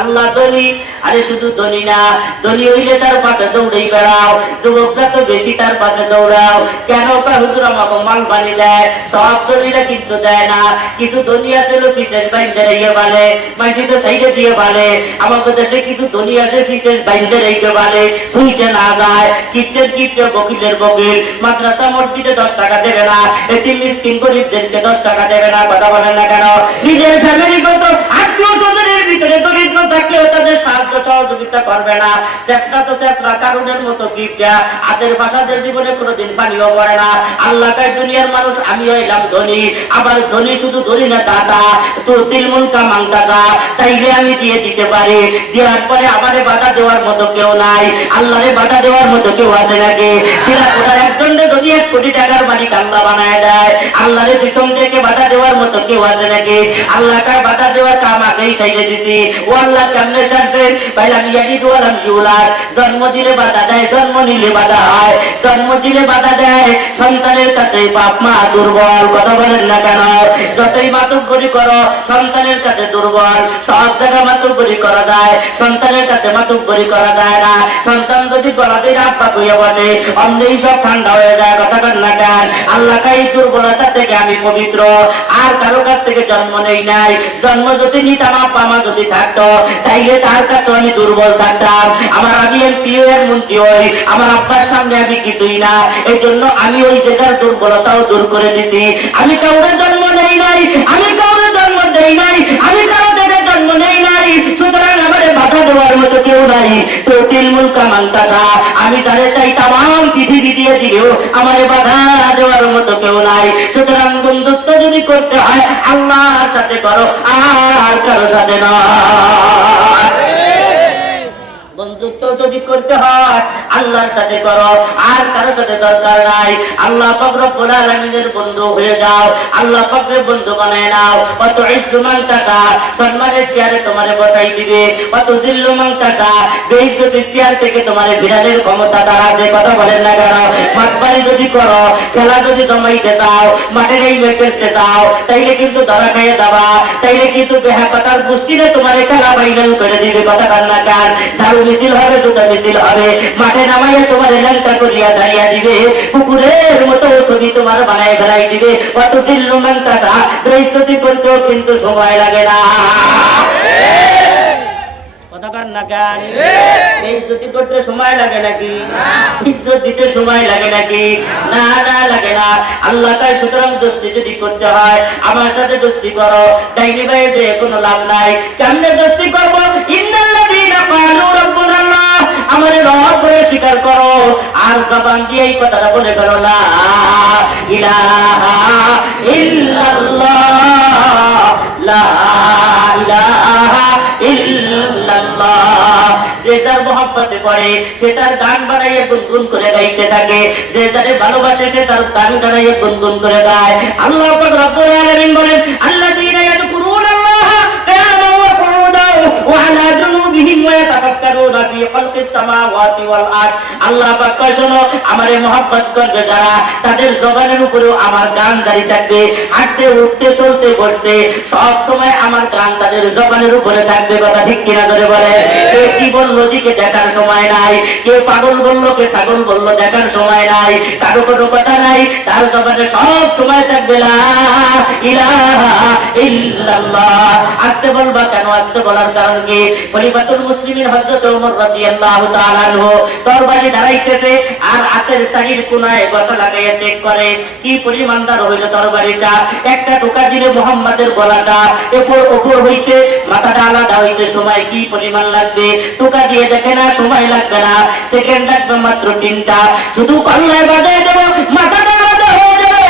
আল্লাহ ধনী, আরে শুধু ধনী না, ধনী হইলে তার পাশে দৌড়েই বেড়াও, যুবকরা তো বেশি তার পাশে দৌড়াও কেন? হুজুর আমাকে মাল বানি দেয়, সব ধনীরা কিন্তু দেয় না। কিছু ধনী আছে পিছের বাইন্দে রেখে বলে, মাটিতে সাইডে দিয়ে বলে। আমাদের দেশে কিছু ধনী আছে পিছের বাইন্দে রেখে বলে, সুইটে না যায়, কিপ্টের বকিলের বকিল, মাদ্রাসা মসজিদে 10 টাকা দেবে না, এতিম মিসকিন গরিবদেরকে 10 টাকা দেবে না। কথা বলেন না কেন? নিজের ফ্যামিলিগত আত্মীয় স্বজনের ভিতরে দরিদ্র থাকলেও তাদের সাহায্য সহযোগিতা করবে না। চেষ্টা কারণের মতো গিফটা হাতের বাসাদের জীবনে কোনোদিন পানিও পড়ে না। আল্লাহ কাই দুনিয়ার মানুষ আমি হইলাম ধনী, আবার ধনী শুধু ধনী না দাতা, তো তিলমুলকা মাংতাসা চাইলে আমি দিয়ে দিতে পারি, দেওয়ার পরে আমারে বাধা দেওয়ার মতো কেউ নাই। আল্লাহরে বাধা দেওয়ার মতো কেউ আছে নাকি? সেটা কোথার একজনে যদি 1 কোটি টাকার মালিক আল্লাহ বানায় দেয়, আল্লাহরে পিছন থেকে বাধা দেওয়ার মতো কেউ আছে নাকি? আল্লাহ কার বাধা দেওয়ার কাম আগেই সাইডে দিছি। ও আল্লাহ কেমনে চাচ্ছেন? ভাই আমি ইয়ালিদ ওয়া লাম ইউলাদ, জন্ম দিলে বাধা দেয়, জন্ম নিলে বাধা হয়, জন্ম দিলে বাধা দেয়। সন্তানের কাছে বাপ মা দুর্বল, কথা বলেন না কেন? যতই মাতব্বরি করো সন্তানের কাছে দুর্বল। সব জায়গায় মাতব্বরি করা যায়, সন্তানের কাছে মাতব্বরি করা যায় না। সন্তান যদি গলাতে আব্বা কইয়া বসে, অমনি সব ঠান্ডা হয়ে যায়। কথা বলেন না কেন? আল্লাহ কাই দুর্বলতা থেকে আমি পবিত্র, আর কারো কাছ থেকে জন্ম নেই নাই। জন্ম যদি নিতাম, আব্বা মা যদি থাকতো, তাইলে তার কাছে আমি দুর্বল থাকতাম। আমার আমি এমপি এর মন্ত্রী হই, আমার আব্বার সামনে আমি কিছুই না। এই জন্য আমি ওই জায়গার দুর্বলতাও দূর করে দিছি। আমি কাউকে জন্ম নেই নাই, আমি কাউকে জন্ম দেই নাই, আমি কারো থেকে জন্ম নেই নাই, সুতরাং আমার বাধা দেওয়ার মতো কেউ নাই। তো তিলমুলকা মাংতাসা, আমি তারে চাই তাম পৃথিবী দিয়ে দিলেও আমার বাধা দেওয়ার মতো কেউ নাই। সুতরাং বন্ধুত্ব যদি করতে হয় আল্লাহর সাথে করো, আর কারো সাথে না। বন্ধুত্ব যদি করতে হয় আল্লাহর সাথে করো, আর কারো সাথে দরকার নাই। আল্লাহ পাক রব্বুল আলামিনের বন্ধু হয়ে যাও, আল্লাহ পাকের বন্ধু বানায় নাও। কত ইজ্জু মান তাশা, সম্মানের চেয়ারে তোমারে বসাই দিবে। কত জিল্লু মান তাশা, বেইজ্জতির চেয়ার থেকে তোমারে বিরানের ক্ষমতা তার আছে। কথা বলেন না কেন? মাঠবাড়ি যদি করো, খেলা যদি জমাইতে চাও, মাঠের এই খেলতে চাও, তাইলে কিন্তু ধরা খেয়ে যাবা, তাইলে কিন্তু বেহাকাতার গোষ্ঠীরে তোমারে খেলা ফাইনাল করে দিবে। কথা বলেন না কেন? ঝাড়ু মিছিল হবে, জুতা মিছিল হবে, মাঠে নামাইয়া তোমার ল্যাংটা করিয়া জানিয়া দিবে, কুকুরের মতো ছবি তোমার বানায় বেড়াই দিবে। কত জিল্লু মান তাশা, বেইজ্জতি করতেও কিন্তু সময় লাগে না। বেইজ্জতি করতে সময় লাগে নাকি? ইজ্জত দিতে সময় লাগে নাকি? না না, লাগে না। আল্লাহ তাই সুতরাং দোস্তি যদি করতে হয় আমার সাথে দোস্তি করো, ডাইনি ভাই যে কোনো লাভ নাই। কেমনে দোস্তি করবো? ইন্নাল্লাযীনা ক্বালু রাব্বুনাল্লাহ, আমার রব বলে স্বীকার করো, আর জবান দিয়ে এই কথাটা বলে ফেলো, লা ইলাহা ইল্লাল্লাহ, লা ইলাহা ইল্লাল্লাহ। যে যার মহব্বতে পড়ে সে তার গান বানাইয়ে গুনগুন করে গাইতে থাকে, যে যারে ভালোবাসে সে তার গান গাইয়ে গুনগুন করে গায়। আল্লাহ পাক রব্বুল আলামিন বলেন, আল্লাযীনা ইয়াযকুরুনাল্লাহা কিয়ামান ওয়া কুউদান ওয়া আলা জুনুবিহিম ওয়া ইয়াতাফাক্কারুনা ফি খালকিস সামাওয়াতি ওয়াল আরদ। আল্লাহ পাক কয় শোনো, আমারে মহব্বত করবে যারা, তাদের জবানের উপরেও আমার গান জারি থাকবে। হাঁটতে উঠতে চলতে বসতে সব সময় আমার গান তাদের জবানের উপরে থাকবে। কথা ঠিক কিনা ধরে বলে? কে কি বললো দিকে দেখার সময় নাই, কে পাগল বললো, কে ছাগল বললো দেখার সময় নাই, কারো কোনো কথা নাই, তার জবানে সব সময় থাকবে লা ইলাহা ইল্লাল্লাহ। আস্তে বলবা কেন? আস্তে বলার কারণ কি? খলিফাতুল মুসলিমিন হযরত ওমর রাদিয়াল্লাহু তাআলা আনহু তরবারি দাঁড়াইতেছে আর হাতের সাইড কোনায় বসা লাগাইয়া চেক করে কি পরিমাণ দার হইল তরবারিটা। একটা টোকা দিলে মুহাম্মাদের গলাটা উপর হইতে মাথাটা আলাদা হইতে সময় কি পরিমাণ লাগবে? টোকা দিয়ে দেখে না, সময় লাগবে না, সেকেন্ড লাগবে মাত্র 3টা। শুধু কল্লায় বাজায় দেব, মাথাটা আলাদা হয়ে যাবে।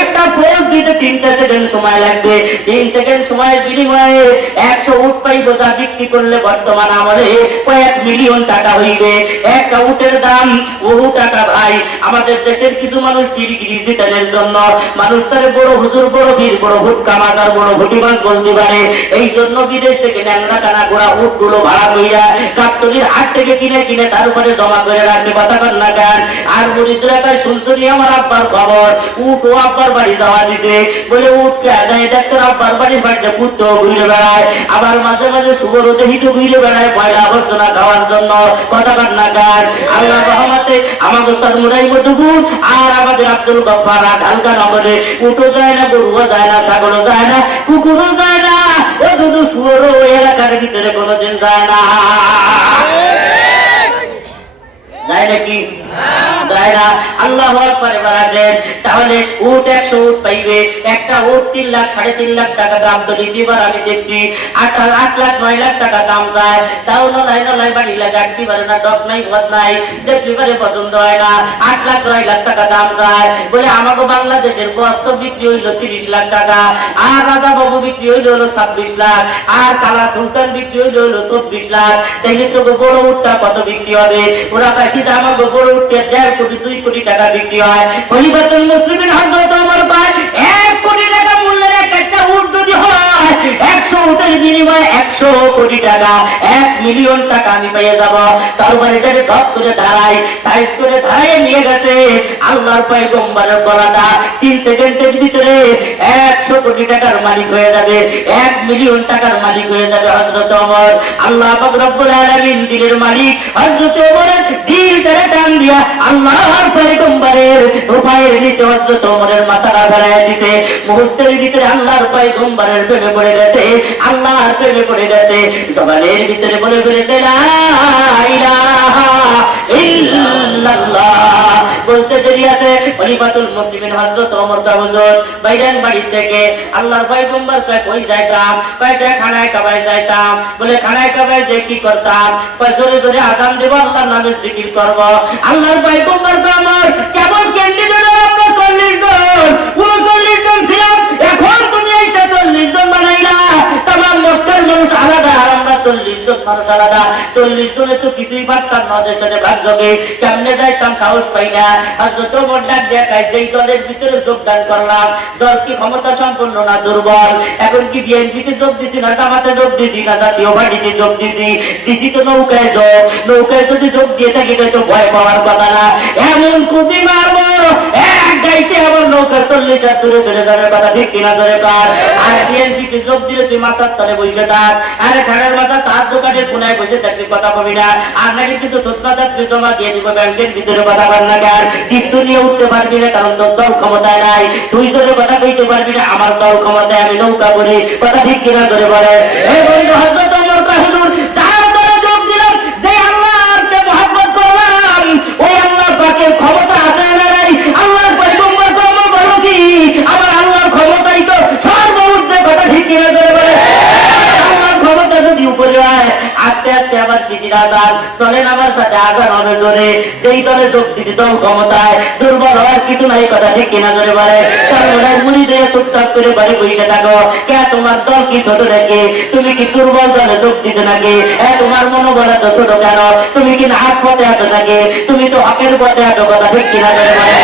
একটা পোজ দিতে 3টা সেকেন্ড সময় লাগবে। 3 সেকেন্ড সময়ের বিনিময়ে 100 উট পাইব, যা বিক্রি করলে বর্তমান আমলে কয়েক মিলিয়ন টাকা হইবে। একটা উটের দাম বহু টাকা ভাই। আমাদের দেশের কিছু মানুষ গিরিগিরি জিতানের জন্য মানুষ তারে বড় হুজুর, বড় বীর, বড় হুটকা মাজার, বড় ভুটিবাজ বলতে পারে। এই জন্য বিদেশ থেকে ন্যাংরা টানা গোড়া উট গুলো ভাড়া কইরা গাবতলির হাট থেকে কিনে কিনে তার উপরে জমা করে রাখতে কথা কর না গান। আর মুরিদরা কয় শুনছনি আমার আব্বার খবর, উট ও আব্বার বাড়ি যাওয়া দিছে বলে উঠকে যায় দেখতে আব্বার বাড়ির বাড়িতে কুত্তো ঘুরে বেড়ায়, আবার মাঝে মাঝে শুভর দেহিতে ঘুরে বেড়ায় পয়লা আবর্জনা খাওয়ার জন্য কথা কর না গান। আল্লাহ রহমতে আমাদের সরমুরাই মধুগুণ আর আমাদের আব্দুল গফফার ঢালকা নগরে উঠো যায় না, গরুও যায় না, ছাগলও যায় না, কুকুরও যায় না, ও দুধু শুয়োরও এলাকার ভিতরে কোনোদিন যায় না। যায় নাকি? যায় না। আল্লাহু আকবার। এবার আসেন তাহলে উট 100 উট পাইবে। একটা উট 3 লাখ 3.5 লাখ টাকা দাম। তো দ্বিতীয়বার আমি দেখছি 8 লাখ 9 লাখ টাকা দাম চায়, তাও নলাই বাড়ি লাগে আটটি পারে না, ডক নাই, ভদ নাই, দেখলিবারে পছন্দ হয় না। 8 লাখ 9 লাখ টাকা দাম চায় বলে আমাকে বাংলাদেশের বস্ত্র বিক্রি হইলো 30 লাখ টাকা, আর রাজা বাবু বিক্রি হইলো 26 লাখ, আর কালা সুলতান বিক্রি হইলো 24 লাখ। তাইলে তো বড় উটটা কত বিক্রি হবে? ওরা কি আমাকে বড় উঠতে 1.5 কোটি 2 কোটি টাকা বিক্রি হয়। খলিফাতুল মুসলিমিন হযরত ওমর ভাই 1 কোটি টাকা মূল্যের একটা উট যদি হয়, 100 উটের বিনিময়ে 100 কোটি টাকা, 1 মিলিয়ন টাকা আমি পেয়ে যাব। তরবারিটারে ঢক করে দাঁড়াই, সাইজ করে দাঁড়ায় নিয়ে গেছে আল্লাহর পয়গম্বরের গলাটা 3 সেকেন্ডের ভিতরে 100 কোটি টাকার মালিক হয়ে যাবে, 1 মিলিয়ন টাকার মালিক হয়ে যাবে হযরত ওমর। আল্লাহ পাক রব্বুল আলামিন দিলের মালিক হযরত ওমরের দিলটারে টান দিয়া আল্লাহর পয়গম্বরের রূপায়ের নিচে হযরত ওমরের মাথাটা ফেলাইয়া দিয়েছে। মুহূর্তের ভিতরে আল্লাহর পয়গম্বরের প্রেমে পড়ে গেছে, আল্লাহর প্রেমে পড়ে গেছে। জবানের ভিতরে বলে ফেলেছে লা ইলাহা ইল্লাল্লাহ। বলতে দেরি আছে। খলিফাতুল মুসলিমিন হযরত ওমর হুজুর বাইরেন বাড়ি থেকে আল্লাহর পয়গম্বর কই যাইতাম? কয়টা খানায় কাবায় যাইতাম। বলে খানায় কাবায় যে কি করতাম? জোরে জোরে আযান দেব, আল্লাহর নামে জিকির করব। আল্লাহর পয়গম্বর আমার কেমন ক্যান্ডিডেট? আমরা 40 জন 39 জন ছিলাম, এখন তুমি এই 40 জন বানাইলা। তামাম মক্কার মানুষ আলাদা আর আমরা 40 জন মানুষ আলাদা। 40 জনে তো কিছুই পারতাম না, ওদের সাথে ভাগ্যবে কেমনে যাইতাম সাহস পাই না। হযরত ওমর ডাক দেখায় যেই দলের ভিতরে যোগদান করলাম, দল কি ক্ষমতা সম্পন্ন না দুর্বল? এখন কি বিএনপিতে যোগ দিছি না জামাতে যোগ দিছি না জাতীয় পার্টিতে যোগ দিছি? দিছি তো নৌকায় যোগ। নৌকায় যদি যোগ দিয়ে থাকি তো ভয় পাওয়ার কথা না। এমন কুবি মারবো এক গাইতে আমার নৌকা 40 হাত দূরে চলে যাবে। কথা ঠিক কিনা ধরে পার। আর বিএনপিতে যোগ দিলে তুই মাথার তলে বসে থাক, আরে ঘাড়ের মাথা 7 দোকানের কোনায় বসে থাকবি, কথা কবি না। আর নাকি কিন্তু তোতমাতা জমা দিয়ে দিব ব্যাংকের ভিতরে, কথা বল না কেন? কিছু নিয়ে উঠতে পারবি না, কারণ তোর দল ক্ষমতায় নাই। তুই যদি কথা কইতে পারবি না, আমার দল ক্ষমতায়, আমি নৌকা করি। কথা ঠিক কিনা ধরে বলে। এই বন্ধু হযরত ওমর হুজুর যার দলে যোগ দিলাম, যে আল্লাহকে মহব্বত করলাম, ওই আল্লাহ পাকের ক্ষমতা আছে না নাই? আল্লাহর পয়গম্বর তো আমার বলো কি আমার আল্লাহর ক্ষমতাই তো সর্বউচ্চে। কথা ঠিক কিনা ধরে বলে। আল্লাহর ক্ষমতা যদি উপরে হয়, আস্তে আস্তে আবার কৃষির আজান চলেন আমার সাথে আজান হবে জোরে। যেই দলে যোগ দিছি দল ক্ষমতায়, দুর্বল হওয়ার কিছু নাই। কথা ঠিক কিনা ধরে বলে। সর্বদাই মুড়ি দিয়ে চুপচাপ করে বাড়ি বসে থাকো। কে তোমার দল কি ছোট নাকি? তুমি কি দুর্বল দলে যোগ দিছো নাকি? তোমার মনোবল এত ছোট কেন? তুমি কি না হাত পথে আছো নাকি? তুমি তো হকের পথে আছো। কথা ঠিক কিনা ধরে বলে।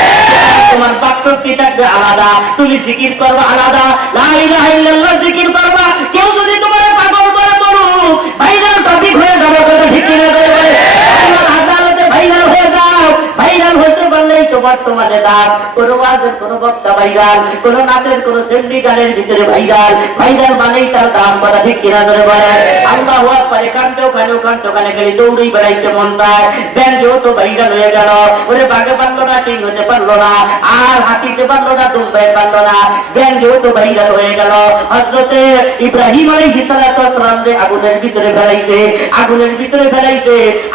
তোমার বাকশক্তি থাকবে আলাদা, তুমি জিকির করবা আলাদা, লা ইলাহা ইল্লাল্লাহ জিকির করবা। কেউ যদি তোমার পাগল করে বলো ভাইরাল টপিক হয়ে যাবে। কথা ঠিক কিনা ধরে বলে। বর্তমানে দাম, কোন ওয়াজের কোন বক্তা ভাইরাল, কোন নাচের কোন সেমনি গানের ভিতরে ভাইরাল, ভাইরাল মানেই তার দাম কথা ঠিক কিনা ধরে বলে। আল্লাহু আকবার, এখানটা ওখানে গেলে দৌড়েই বেড়াইতে মন চায়। ব্যাংকেও তো ভাইরাল হয়ে গেল, ওরে বাঘে পারলো না, সিংহ হতে পারলো না, আর হাতিতে পারলো না, দুম্বায় পারলো না, ব্যাংকেও তো ভাইরাল হয়ে গেল। হযরতে ইব্রাহিম আলাইহিস সালাম যে আগুনের ভিতরে ফেলাইছে,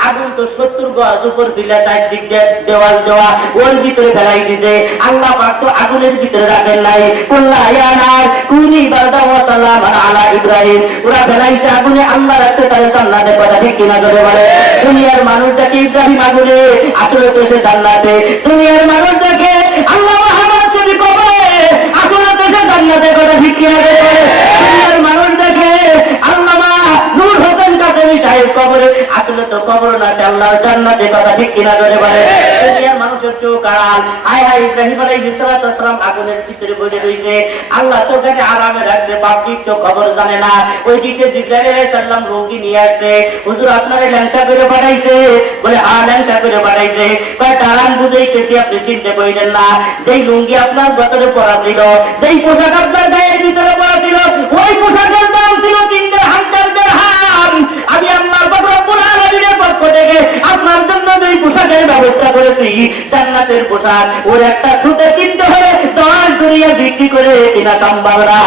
আগুন তো 70 গজ উপর দিলে চারদিক দিয়ে দেওয়াল দেওয়া, ওর ভিতরে ফেলাই দিছে। আল্লাহ পাক তো আগুনের ভিতরে রাখেন নাই, কুল্লা ইয়া নার কুনি বারদান ওয়া সালামান আলা ইব্রাহিম, ওরা ফেলাইছে আগুনে, আল্লাহ রাখছে তারে জান্নাতে কথা ঠিক কিনা ধরে বলে। দুনিয়ার মানুষটাকে ইব্রাহিম আগুনে, আসলে তো সে জান্নাতে। দুনিয়ার মানুষটাকে আল্লাহ মুহাম্মদ যদি কবরে, আসলে তো সে জান্নাতে কথা ঠিক কিনা ধরে বলে। দুনিয়ার মানুষটাকে আল্লামা নূর হোসেন কাসেমি সাহেব কবরে, আসলে তো কবর না, সে আল্লাহর জান্নাতে কথা ঠিক কিনা ধরে বলে। দুনিয়ার মানুষের চোখ আড়াল, হায় হায় ইব্রাহিম আলাইহিস সালাম আগুনের ভিতরে বসে রইছে, আল্লাহ তো ওখানে আরামে রাখছে, পাবলিক তো খবর জানে না। ওই দিকে জিবরাইল আলাইহিস সালাম রোগী নিয়ে আসছে, হুজুর আপনারে ল্যাংটা করে পাঠাইছে, বলে হ্যাঁ ল্যাংটা করে পাঠাইছে। কয় দাঁড়ান বুঝাইতেছি, আপনি চিনতে পারলেন না, যেই লুঙ্গি আপনার গতরে পরা ছিল, যেই পোশাক আপনার গায়ের ভিতরে পরা ছিল, ওই পোশাকের দাম ছিল 3 দিরহাম। আমি আল্লাহর রব্বুল আলামিনের পক্ষ থেকে আপনার জন্য যেই পোশাকের ব্যবস্থা করেছি, জান্নাতের পোশাক, ওর একটা সুতে কিনতে হলে 10 দুনিয়া বিক্রি করে কিনা সম্ভব না।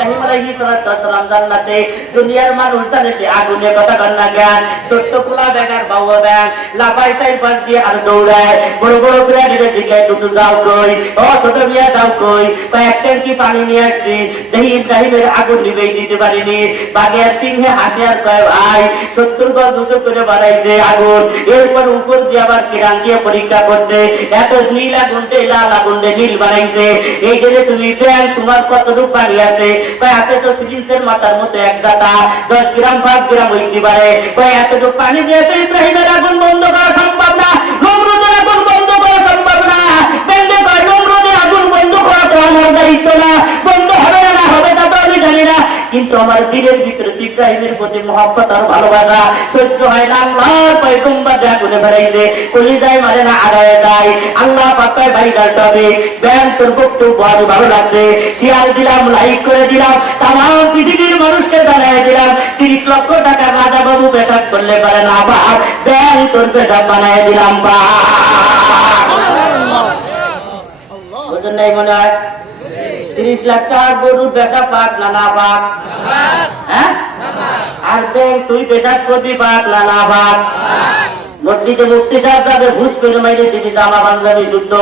ইব্রাহিম আলাইহিস সালাম জান্নাতে, দুনিয়ার মানুষ জানে সে আগুনে কথা কান্না জ্ঞান, ছোট্ট পোলা ব্যাগার বাবা ব্যাগ লাফাই চাই পাশ দিয়ে আর দৌড়ায়, বড় বড় করে দিলে জিজ্ঞাসা টুটু যাও কই, ও ছোট মিয়া যাও কই, কয়েক ট্যাঙ্কি পানি নিয়ে আসছি, দেখি ইব্রাহিমের আগুন নিবেই দিতে পারিনি। বাঘে আর সিংহে হাসি আর কয় ভাই 70 গজ উঁচু করে বাড়াইছে আগুন, এরপর উপর দিয়ে আবার কিরান দিয়ে পরীক্ষা করছে, এত নীল আগুন লাল আগুন নীল বানাইছে, এই গেলে তুমি ব্যাং তোমার কতটুকু পানি আছে, কয় আছে তো সিরিঞ্জের মাথার মতো এক জাতা, 10 গ্রাম 5 গ্রাম হইতে পারে, কয় এতটুকু পানি দিয়ে তো ইব্রাহিমের আগুন বন্ধ করা সম্ভব না, নমরুদের আগুন বন্ধ করা সম্ভব না। বেন্দে কয় নমরুদের আগুন বন্ধ করা তো আমার দায়িত্ব না, বন্ধ হবে না হবে তা তো আমি জানি না, কিন্তু আমার দিলের ভিতরে ইব্রাহিমের প্রতি মহব্বত আর ভালোবাসা সহ্য হয় না। আল্লাহর পয়গম্বর আগুনে বেড়াইছে, কলিজায় মানে না আগায় যায়। আল্লাহ পাকায় ভাইরাল টপিক, ব্যান তোর বক্তব্য আমি ভালো লাগছে, শেয়ার দিলাম, লাইক করে দিলাম, তামাম পৃথিবীর মানুষকে জানাই দিলাম। 30 লক্ষ টাকা রাজা বাবু পেশাব করলে পারে না, বাপ ব্যান তোর পেশাব বানায় দিলাম, বুঝলেন নাই মনে হয়? 30 লাখ টাকা গরুর পেশাব পাক না না পাক, হ্যাঁ? আর তুই পেশাব করবি পাক না না পাক? মসজিদে মুফতি সাহেব যাবে, ঘুষ করে মাইলে দিবি জামা পাঞ্জাবি শুদ্ধ,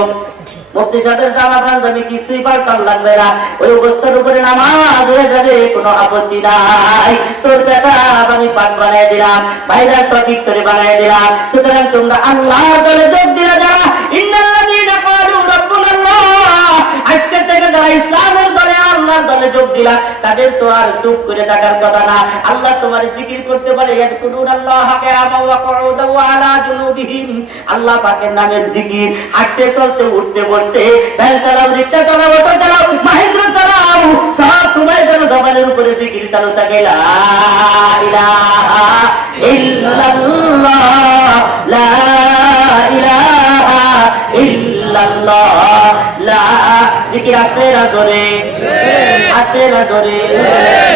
মুফতি সাহেবের জামা পাঞ্জাবি কিছুই পাল্টান লাগবে না, ওই অবস্থার উপরে নামাজ হয়ে যাবে, কোনো আপত্তি নাই। তোর পেশাব আমি পাক বানাই দিলাম, ভাইরাল টপিক করে বানাই দিলাম। সুতরাং তোমরা আল্লাহর দলে যোগ দিয়ে যারা ইন্নাল্লাযীনা ক্বালু রাব্বুনাল্লাহ, আজকে থেকে যারা ইসলামের দলে আল্লাহর দলে যোগ দিলা, তাদের তো আর চুপ করে থাকার কথা না। আল্লাহ তোমার জিকির করতে বলে, ইয়াযকুরুনাল্লাহা কিয়ামান ওয়া কুউদান ওয়া আলা জুনুবিহিম, আল্লাহ পাকের নামের জিকির, হাঁটতে চলতে উঠতে বসতে, ভ্যান চালাও, রিকশা চালাও, অটো চালাও, মাহেন্দ্র চালাও, সব সময় যেন জবানের উপরে জিকির চালু থাকে, লা ইলাহা ইল্লাল্লাহ, লা ইলাহা ইল্লাল্লাহ, লা জিকির আস্তে না জোরে, আস্তে না জোরে,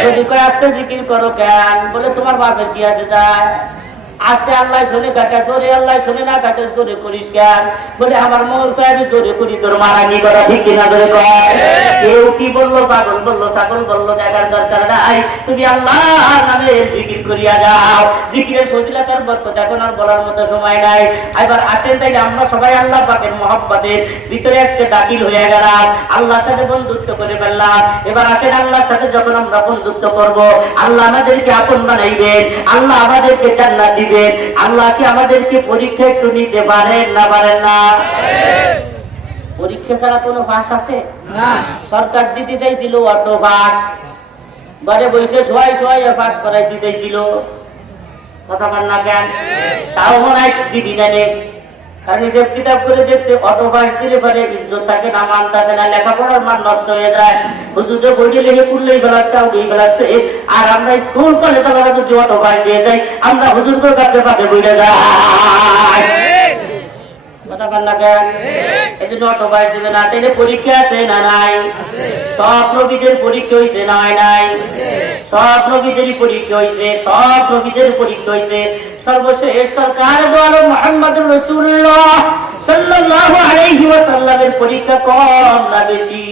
যদি করে আস্তে জিকির করো কেন, বলে তোমার বাপের কি আসে যায়, আস্তে আল্লাহ শুনে কাটে, জোরে আল্লাহ শুনে না কাটে, জোরে করিস কেন, বলে আমার মৌল সাহেব জোরে করি, তোর মারা কি করা ঠিক কিনা জোরে কয়। কেউ কি বললো, পাগল বললো, ছাগল বললো, দেখার দরকার নাই, তুমি আল্লাহ নামে জিকির করিয়া যাও। জিকিরের ফজিলত আর বরকত এখন আর বলার মতো সময় নাই। এবার আসেন, তাই আমরা সবাই আল্লাহ পাকের মহব্বতের ভিতরে আজকে দাখিল হয়ে গেলাম, আল্লাহর সাথে বন্ধুত্ব করে ফেললাম। এবার আসেন, আল্লাহর সাথে যখন আমরা বন্ধুত্ব করব, আল্লাহ আমাদেরকে আপন বানাইবেন, আল্লাহ আমাদেরকে জান্নাত দিবেন। আল্লাহ কি আমাদেরকে পরীক্ষা একটু নিতে পারেন না পারেন না? পরীক্ষা ছাড়া কোনো পাস আছে? সরকার দিতে চাইছিল অটো পাস, ঘরে বসে শোয়াই শোয়াই পাস করাইতে চাইছিল, কথা বল না কেন? তাও মনে হয় দিবি না, কারণ হিসেব কিতাব করে দেখছে অটো পাস দিলে পরে ইজ্জত থাকে না, মান থাকে না, লেখাপড়ার মান নষ্ট হয়ে যায়। হুজুরে বইয়ে লেগে পড়লেই বেলাচ্ছে, উঠেই বেলাচ্ছে, আর আমরা স্কুল কলেজ যদি অটো পাস দিয়ে যাই, আমরা হুজুরদের কাছে পাশে বইলে যাই। কথা বল না কেন? এই জন্য অটোবাই দিবে না। তাইলে পরীক্ষা আছে না নাই? সব নবীদের পরীক্ষা হয়েছে না হয় নাই? সব নবীদেরই পরীক্ষা হয়েছে, সব নবীদের পরীক্ষা হয়েছে। সর্বশেষ সরকার বলো মুহাম্মদুর রাসূলুল্লাহ সাল্লাল্লাহু আলাইহি ওয়াসাল্লামের পরীক্ষা কম না বেশি?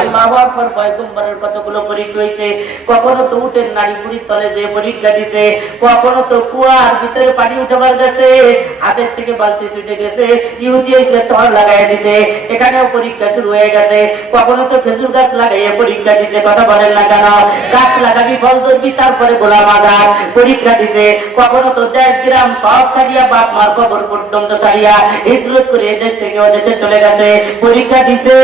আল্লাহু আকবার। পয়গম্বরের কতগুলো পরীক্ষা হয়েছে। কখনো তো উটের নাড়িভুড়ির তলে যে পরীক্ষা দিছে, কখনো তো কুয়ার ভিতরে পানি উঠাবার গেছে, হাতের থেকে বালতি ছুটে গেছে, ইহুদি এসে চড় লাগাই দিছে, এখানেও পরীক্ষা শুরু হয়ে গেছে। কখনো তো খেজুর গাছ লাগাইয়ে পরীক্ষা দিছে, কথা বলেন না কেন? গাছ লাগাবি, ফল ধরবি, তারপরে গোলা বাজার পরীক্ষা দিছে। কখনো তো দেশ গ্রাম সব ছাড়িয়া, বাপ মার কবর পর্যন্ত ছাড়িয়া হিজরত করে দেশ থেকে ওদেশে চলে গেছে, পরীক্ষা দিছে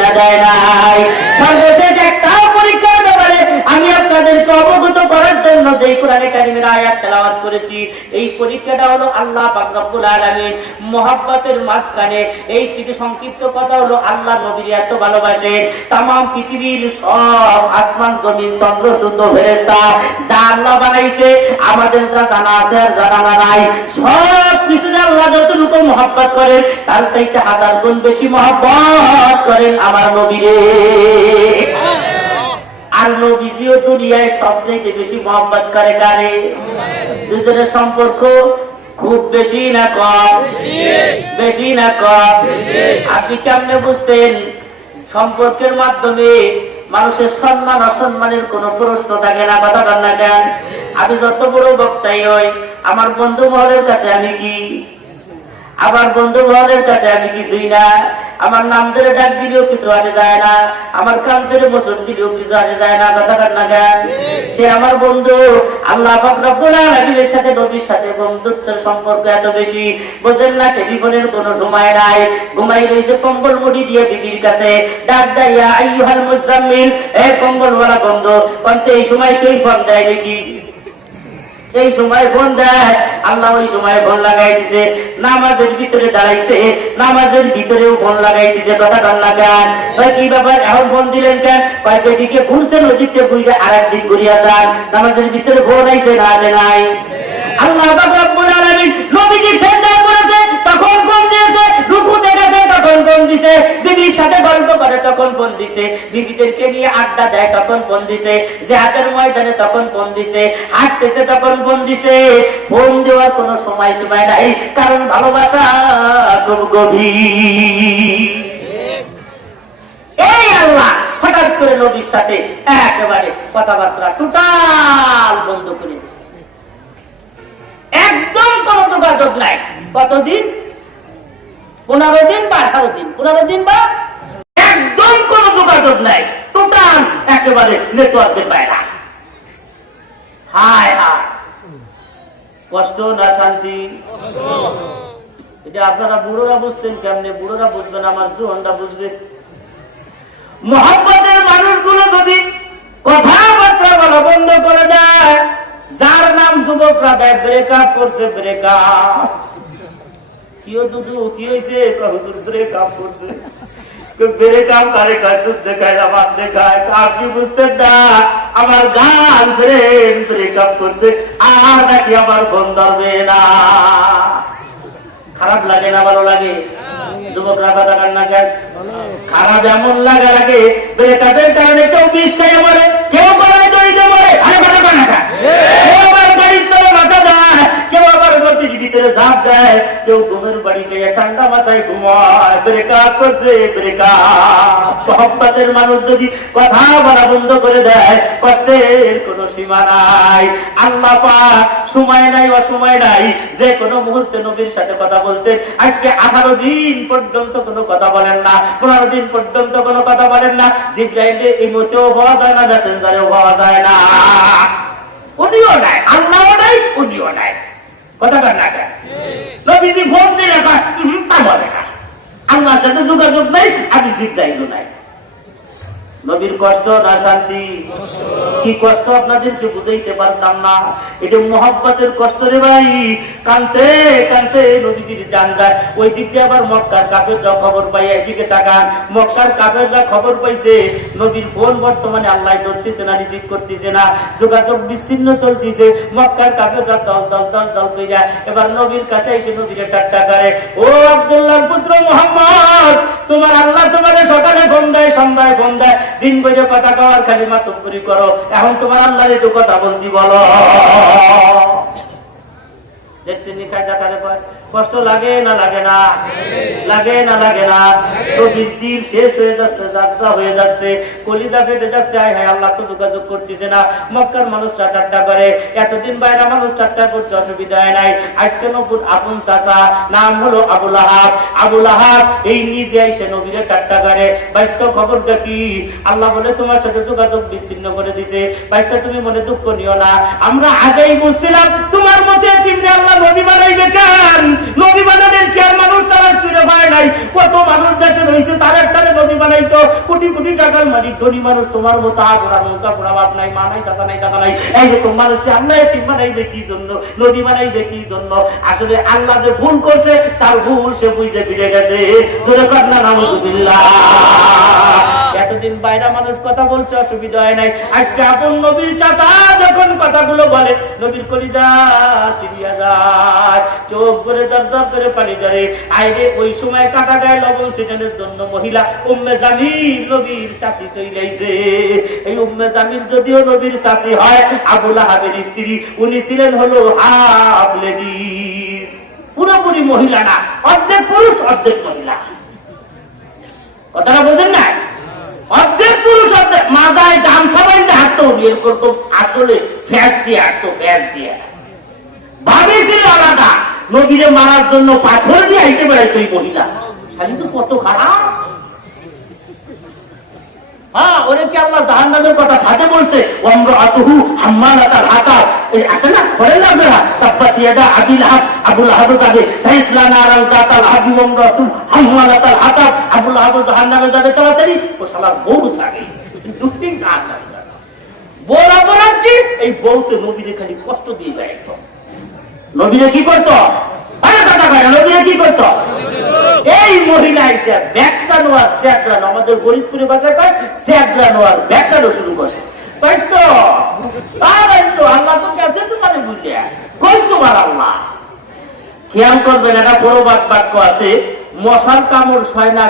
না দেয় নাই? সর্বশেষ একটা পরীক্ষা ব্যাপারে আমি আপনাদেরকে অবগত করার জন্য যে কোরআনে কারিমের আয়াত তেলাওয়াত করেছি, এই পরীক্ষাটা হলো আল্লাহ পাক রব্বুল আলামিন মহব্বতের মাঝখানে। এই থেকে সংক্ষিপ্ত কথা হলো আল্লাহ নবীর এত ভালোবাসেন, তাম পৃথিবীর সব আসমান জমিন চন্দ্র সূর্য ফেরেশতা যা আল্লাহ বানাইছে, আমাদের যা জানা আছে আর জানা নাই, সব কিছু আল্লাহ যতটুকু মহব্বত করেন তার চাইতে 1000 গুণ বেশি মহব্বত করেন আমার নবীরে। আর নবীজিও দুনিয়ায় সবচেয়ে বেশি মহব্বত করে কারে? দুজনের সম্পর্ক খুব বেশি না কম? বেশি না কম? আপনি কেমনে বুঝতেন? সম্পর্কের মাধ্যমে মানুষের সম্মান অসম্মানের কোন প্রশ্ন থাকে না, কথা বল না কেন? আমি যত বড় বক্তাই হই, আমার বন্ধু মহলের কাছে আমি কি? আমার বন্ধু মহলের কাছে আমি কিছুই না। আমার নাম ধরে ডাক দিলেও কিছু আসে যায় না, আমার কান ধরে মোচন দিলেও কিছু আসে যায় না, কথা বল না কেন? সে আমার বন্ধু। আল্লাহ পাক রব্বুল আলামিনের সাথে নবীর সাথে বন্ধুত্বের সম্পর্ক এত বেশি, বোঝেন না? টেলিফোনের কোনো সময় নাই, ঘুমাই রয়েছে কম্বল মুড়ি দিয়ে বিবির কাছে, ডাক দেয় ইয়া আইয়ুহাল মুজাম্মিল, এ কম্বলওয়ালা বন্ধু। কিন্তু এই সময় কেউ ফোন দেয় নাকি? এই সময় ফোন দেয়? আল্লাহ ওই সময় ফোন লাগাই দিছে। নামাজের ভিতরে দাঁড়াইছে, নামাজের ভিতরেও ফোন লাগাই দিছে, কথা বল না কেন? কি ব্যাপার, এখন ফোন দিলেন কেন? যেদিকে ঘুরছেন ওদিকে ঘুরে আর একদিক ঘুরিয়া যান, নামাজের ভিতরে ফোন আইছে না আসে নাই? আল্লাহ পাক রব্বুল আলামিন নবীজি সিজদা করেছে তখন ফোন দিয়েছে, রুকুতে গেছে তখন ফোন দিছে, বিবির সাথে গল্প করে তখন ফোন দিছে, বিবিদেরকে নিয়ে আড্ডা দেয় তখন ফোন দিছে, জিহাদের ময়দানে তখন ফোন দিছে, হাঁটতেছে তখন ফোন দিছে। ফোন দেওয়ার কোনো সময় সীমা নাই, কারণ ভালোবাসা খুব গভীর। এই আল্লাহ হঠাৎ করে নবীর সাথে একেবারে কথাবার্তা টোটাল বন্ধ করে দিছে, একদম কোনো যোগাযোগ নাই। কতদিন? 15 দিন বা 18 দিন, 15 দিন বা একদম কোনো যোগাযোগ নাই, টোটাল একেবারে নেটওয়ার্কের বাইরে। হায় হায়, কষ্ট না শান্তি? এটা আপনারা বুড়োরা বুঝতেন কেমনে? বুড়োরা বুঝবেন, আমার জোহনটা বুঝবে। মহব্বতের মানুষগুলো যদি কথাবার্তা বলা বন্ধ করে দেয়, যার নাম যুবকরা দেয় ব্রেকআপ করছে, ব্রেকআপ। কি দুধু কি হয়েছে? হুজুর ব্রেকআপ করছে। ব্রেকআপ করে দুধ দেখায়, আমার দেখায়, আপনি বুঝতেন না আমার গার্লফ্রেন্ড ব্রেকআপ করছে, আর নাকি আমার ফোন ধরবে না। খারাপ লাগে না ভালো লাগে? যুবকরা কথা কান না কেন? খারাপ এমন লাগা লাগে, ব্রেকআপের কারণে কেউ বিষ খাইয়ে মরে, কেউ গলায় দড়িতে মরে, আরে কথা কান না কেন? কেউ আবার গাড়ির তলে মাথা দেয়, কেউ আবার নদীর ভিতরে ঝাঁপ দেয়, কেউ ঘুমের বাড়ি গিয়ে ঠান্ডা মাথায় ঘুমায়। ব্রেকআপ করছে, ব্রেকআপ। মহব্বতের মানুষ যদি কথা বলা বন্ধ করে দেয়, কষ্টের কোনো সীমা নাই। আল্লাহ পাক সময় নাই অসময় নাই, যে কোনো মুহূর্তে নবীর সাথে কথা বলতে। আজকে 18 দিন পর্যন্ত কোনো কথা বলেন না, 15 দিন পর্যন্ত কোনো কথা বলেন না। জিবরাইলে এই মতেও পাওয়া যায় না, মেসেঞ্জারেও পাওয়া যায় না, উনিও নাই, আল্লাহও নাই, উনিও নাই, কথা বলেন না কেন? নবীজি ফোন দিলে তা বলে না, আল্লাহর সাথে যোগাযোগ নাই, আমি জিবরাইলও নাই। নবীর কষ্ট না শান্তি? কি কষ্ট আপনাদেরকে বুঝাইতে পারতাম না। এটা মহব্বতের কষ্ট রে ভাই। কানতে কানতে নবীজির জান যায়। ওই দিক দিয়ে আবার মক্কার কাফেররা খবর পাই, এদিকে তাকান, মক্কার কাফেররা খবর পাইছে নবীর ফোন বর্তমানে আল্লাহ ধরতেছে না, রিসিভ করতেছে না, যোগাযোগ বিচ্ছিন্ন চলতেছে। মক্কার কাফেররা দল দল দল দল কইরা এবার নবীর কাছে এসে নবীরে ঠাট্টা করে, ও আব্দুল্লাহর পুত্র মুহাম্মদ, তোমার আল্লাহ তোমাদের সকালে ফোন দেয়, সন্ধ্যায় ফোন দেয়, দিন বইরে কথা কওয়ার খালি মাতব্বরি করো, এখন তোমার আল্লাহর একটু কথা বলতি বলো। দেখছেন কষ্ট লাগে না লাগে না? লাগে না লাগে না? নদীর দিল শেষ হয়ে যাচ্ছে, যাত্রা হয়ে যাচ্ছে, কলিজা ফেটে যাচ্ছে। আয় হায়, আল্লাহ তো যোগাযোগ করতেছে না। মক্কার মানুষ ঠাট্টা করে, এতদিন বাইরে মানুষ ঠাট্টা করছে, অসুবিধা নাই। আজকে নবুর আপন চাচা নাম হলো আবুল আহাব। আবুল আহাব এই নিজে এসে নবীরে ঠাট্টা করে। বাইস্ত খবরটা কি? আল্লাহ বলে তোমার সাথে যোগাযোগ বিচ্ছিন্ন করে দিছে। বাইস্ত তুমি মনে দুঃখ নিও না, আমরা আগেই বুঝছিলাম তোমার মতে তুমি আল্লাহ নবী বানাইবে কেন? নবী বানাবেন কি আর মানুষ তারা ফিরে পায় নাই? কত মানুষ দেশে রয়েছে তার একটারে নবী বানাইতো, কোটি কোটি টাকার মালিক ধনী মানুষ, তোমার মতো আগুড়া নৌকা ঘোড়া বাপ নাই, মা নাই, চাচা নাই, টাকা নাই। এই যে তোমার মানুষ আল্লাহ এতিম বানাইবে কি জন্য, নবী বানাইবে কি জন্য? আসলে আল্লাহ যে ভুল করছে তার ভুল সে বুঝে ফিরে গেছে। জোরে কান্না নাউযুবিল্লাহ। এতদিন বাইরা মানুষ কথা বলছে, অসুবিধা হয় নাই। আজকে আপন নবীর চাচা যখন কথাগুলো বলে, নবীর কলিজা সিরিয়া যায়, চোখ করে দরদর করে পানি ধরে। আইরে ওই সময় কাটা গায়ে লবণ ছিটানোর জন্য মহিলা উম্মে জামিল নবীর চাচি চইলাইছে। এই উম্মে জামিল যদিও নবীর চাচি হয়, আবুল আহাবের স্ত্রী, উনি ছিলেন হলো হাফ লেডিস, পুরোপুরি মহিলা না, অর্ধেক পুরুষ অর্ধেক মহিলা। কথাটা বোঝেন না? অর্ধেক পুরুষ অর্ধেক, মাথায় গামছা বাইন্ধে হাঁটতো, এরকম আসলে ফ্যাস দিয়ে হাঁটতো, ফ্যাস দিয়ে। ভাবি ছিল আলাদা, নবীরে মারার জন্য পাথর দিয়ে হাইটে বেড়াইতো এই মহিলা। শালি তো কত খারাপ। হ্যাঁ, ওরে কি আল্লাহ জাহান্নামের কথা সাথে বলছে? ওয়ামরাতুহু হাম্মালাতাল হাতাব, এই আছে না, পড়েন না আপনারা? তাব্বাত ইয়াদা আবি লাহাব, আবু লাহাব যাবে, সাইসলা নারান যাতাল হাবি, ওয়ামরাতু হাম্মালাতাল হাতাব, আবু লাহাব জাহান্নামে যাবে তাড়াতাড়ি। ও শালার বউ যাবে, দুটি জাহান্নামে যাবে। বউ অপরাধ কি? এই বউতে নবীরে খালি কষ্ট দিয়ে যায়। নবীরে কি করতো? নবীরে কি করতো? এই মহিলা এসে ব্যবসা নেওয়ার স্যাকরানো, আমাদের গরিবপুরে বাজার কয় স্যাকরানো আর ব্যবসানো শুরু করছে। আল্লাহ তো গেছে তোমার বুঝে, কই তোমার আল্লাহ? খেয়াল করবেন, একটা বড় বাক্য আছে, মশার কামড় সয় না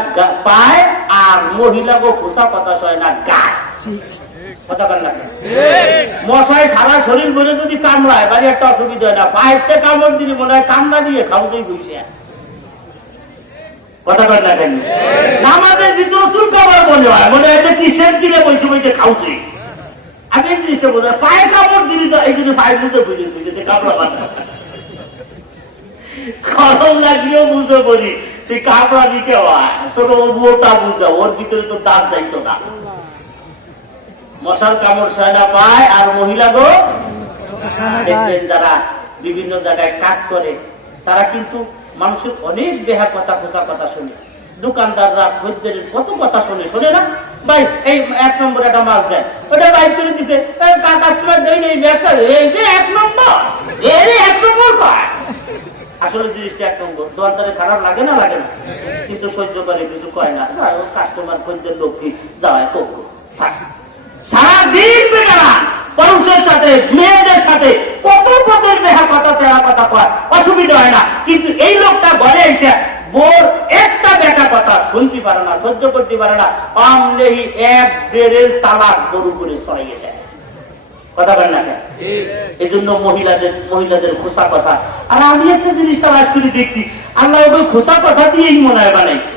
পায়, আর মহিলা গো খোসা পাতা সয় না গায়। মশায় সারা শরীর ভরে যদি কামড়ায়, বাড়ি একটা অসুবিধা হয় না, পায়েতে কামড় দিলে মনে হয় কামড়া দিয়ে খাউজেই বসে। কথা কর না কেন? নামাজের ভিতরে চুল কামড় মনে হয়, মনে হয় যে কিসের কিনে বসে বসে খাউছে। আমি এই জিনিসটা বোঝা, পায়ে কামড় দিলি তো এই জন্য পায়ে বুঝে বুঝে বুঝে কামড়া বান্ধা, গরম লাগিয়েও বুঝে পড়ি তুই কামড়া দিতে হয়, তোর ওটা বুঝা, ওর ভিতরে তো দাঁত যাইতো না। মশার কামড় সয় না পায়, আর মহিলা গো দেখবেন যারা বিভিন্ন জায়গায় কাজ করে তারা কিন্তু মানুষের অনেক বেহা কথা, খোঁচা কথা শুনে। দোকানদাররা খদ্দের কত কথা শুনে, শোনে না? ভাই এই 1 নম্বর একটা মাছ দেন, ওটা বাইক করে দিছে, কাস্টমার দেয় নেই, ব্যবসা এই 1 নম্বর, এই 1 নম্বর পায়। আসলে জিনিসটা 1 নম্বর। দোকানদারে খারাপ লাগে না? লাগে না, কিন্তু সহ্য করে, কিছু কয় না। কাস্টমার খদ্দের লোক কি যাওয়ায় কখন সারাদিন বেকারা পুরুষের সাথে মেয়েদের সাথে কত পদের মেহা কথা, তেরা কথা কয়, অসুবিধা হয় না। কিন্তু এই লোকটা ঘরে এসে বোর একটা বেটা কথা শুনতে পারে না, সহ্য করতে পারে না, আমলেই 1-1.5 তালাক গরু করে ছড়াইয়ে দেয়। কথা বলেন না? এই জন্য মহিলাদের খোসা কথা। আর আমি একটা জিনিস তালাশ করে দেখছি, আল্লাহ ওই খোসা কথা দিয়েই মনে হয় বানাইছে।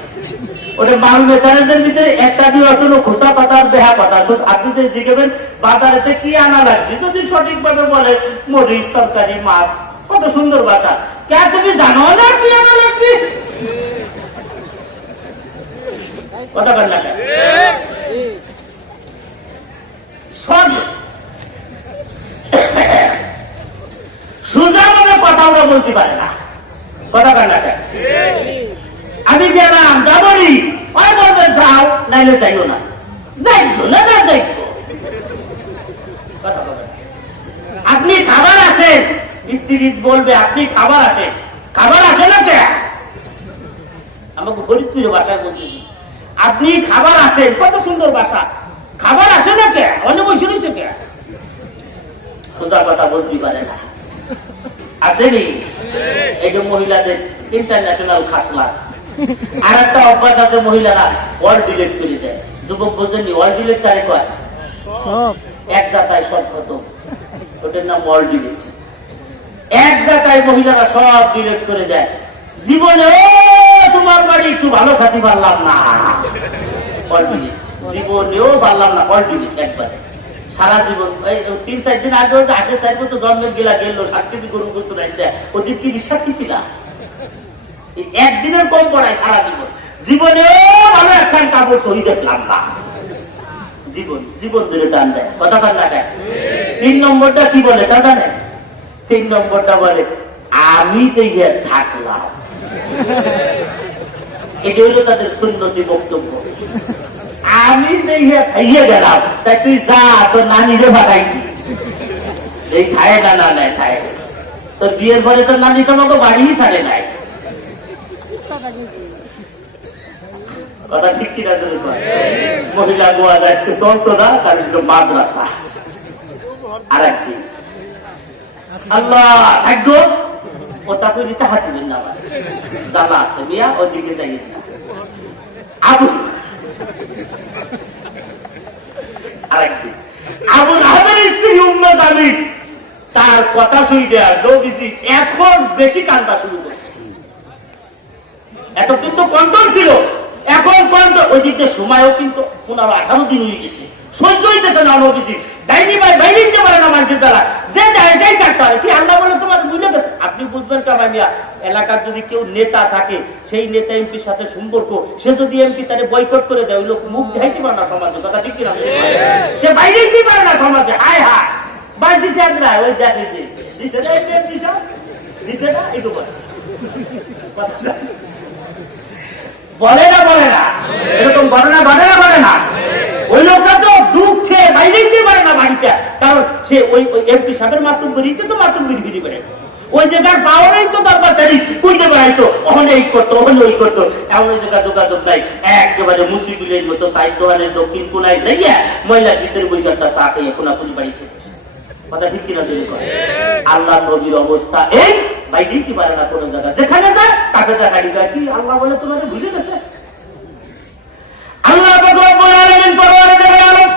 ওটা মাল মেটারের ভিতরে একটা দিয়ে আসলে খোসা পাতার বেহা কথা। আপনি যে জিজ্ঞেবেন বাজারেতে কি আনা লাগছে, যদি সঠিক ভাবে বলে মরিচ, তরকারি, মাছ, কত সুন্দর ভাষা। কে তুমি জানো না কি আনা লাগছে? কথা বল না, সব সোজা মানে কথা আমরা বলতে পারে না। কথা বল না, আমি গেলাম যাবনি, ওই বলবে যাও, নাইলে যাইও না, যাইতো না, না যাইতো। আপনি খাবার আসেন, স্ত্রী বলবে আপনি খাবার আসেন, খাবার আসে না কে? আমাকে ফরিদপুরের ভাষায় বলতেছি, আপনি খাবার আসেন, কত সুন্দর ভাষা। না কে অন্য বসে রয়েছে কে সোজা কথা বলতে পারে না আসেনি এই যে মহিলাদের ইন্টারন্যাশনাল খাসলা আর একটা অভ্যাস আছে মহিলারা ওয়াল ডিলেট করে দেয় যুবক বোঝেননি ওয়াল ডিলেট কারে কয় এক জাতায় সব খতম ওটার নাম ওয়াল ডিলেট এক জাতায় মহিলারা সব ডিলেট করে দেয় জীবনে তোমার বাড়ি একটু ভালো খাতি পারলাম না ওয়াল ডিলেট জীবনেও পারলাম না ওয়াল ডিলেট একবারে সারা জীবন 3-4 দিন আগে আসে চাইবো তো জন্মের গেলা গেল 7 কেজি গরু করতে রাখতে ওদের কি বিশ্বাস কি ছিল একদিনের কম পড়ায় সারা জীবন জীবনে ভালো একখান কাপড় সহি দেখলাম না জীবন জীবন ধরে টান দেয় কথা কান না দেয় 3 নম্বরটা কি বলে তা জানে 3 নম্বরটা বলে আমি তো ইয়ে থাকলাম এটা হলো তাদের সুন্নতি বক্তব্য আমি যে ইয়ে গেলাম তাই তুই যা তোর নানিরে ভাগাই দি এই খায় না না নাই খায় তোর বিয়ের পরে তোর নানি তোমাকে বাড়িই ছাড়ে নাই কথা ঠিক কিনা চলে মহিলা গোয়া আজকে চলতো না তার ছিল মাদ্রাসা আর একদিন আল্লাহ একদম ও তাকে রিটা হাতিবেন না আমার জ্বালা আছে মিয়া ওদিকে যাই না আবু আরেকদিন আবুল আহমের স্ত্রী উম্মে জামিল তার কথা শুনে নবীজি এখন বেশি কান্দা শুরু করছে এত কিন্তু কন্ট্রোল ছিল এখন কন্ট্রোল ওই দিকতে সময়ও কিন্তু 15-18 দিন হয়ে গেছে সহ্য হইতেছে না নবীজি ডাইনি ভাই বাইরে দিতে পারে না মানুষের দ্বারা যে দেয় যাই থাকতে হবে কি আল্লাহ বলে তোমার বুঝে গেছে আপনি বুঝবেন সবাই মিয়া এলাকার যদি কেউ নেতা থাকে সেই নেতা এমপির সাথে সম্পর্ক সে যদি এমপি তারে বয়কট করে দেয় ওই লোক মুখ দেখাইতে পারে না সমাজে কথা ঠিক কিনা সে বাইরে দিতে পারে না সমাজে হায় হায় বাইরে সেন্দ্রা ওই দেখে যে দিছে না এমপি সব দিছে না এই তো বলে না এরকম ঘটনা ঘটে না ওই লোকটা তো দুঃখে বাইরে দিতে পারে না বাড়িতে কারণ সে ওই এমপি সাহেবের মাতুম করিতে তো মাতুম গিরি করে ওই জায়গার পাওয়ারেই তো দরবার চারি কইতে বেড়াইতো ওখানে এই করতো ওখানে ওই করতো এমন ওই জায়গা যোগাযোগ নাই একেবারে মুসিবিলের মতো সাইড দোকানের দক্ষিণ কোনায় যাইয়া মহিলার ভিতরে বসে একটা চা খাইয়া কোনাকুনি বাড়ি চলে কথা ঠিক কিনা তৈরি করে আল্লাহ নবীর অবস্থা এই ভাই দিতে পারে না কোনো জায়গা যেখানে যায় তাকে গাড়ি গাড়ি কি আল্লাহ বলে তোমাকে ভুলে গেছে আল্লাহ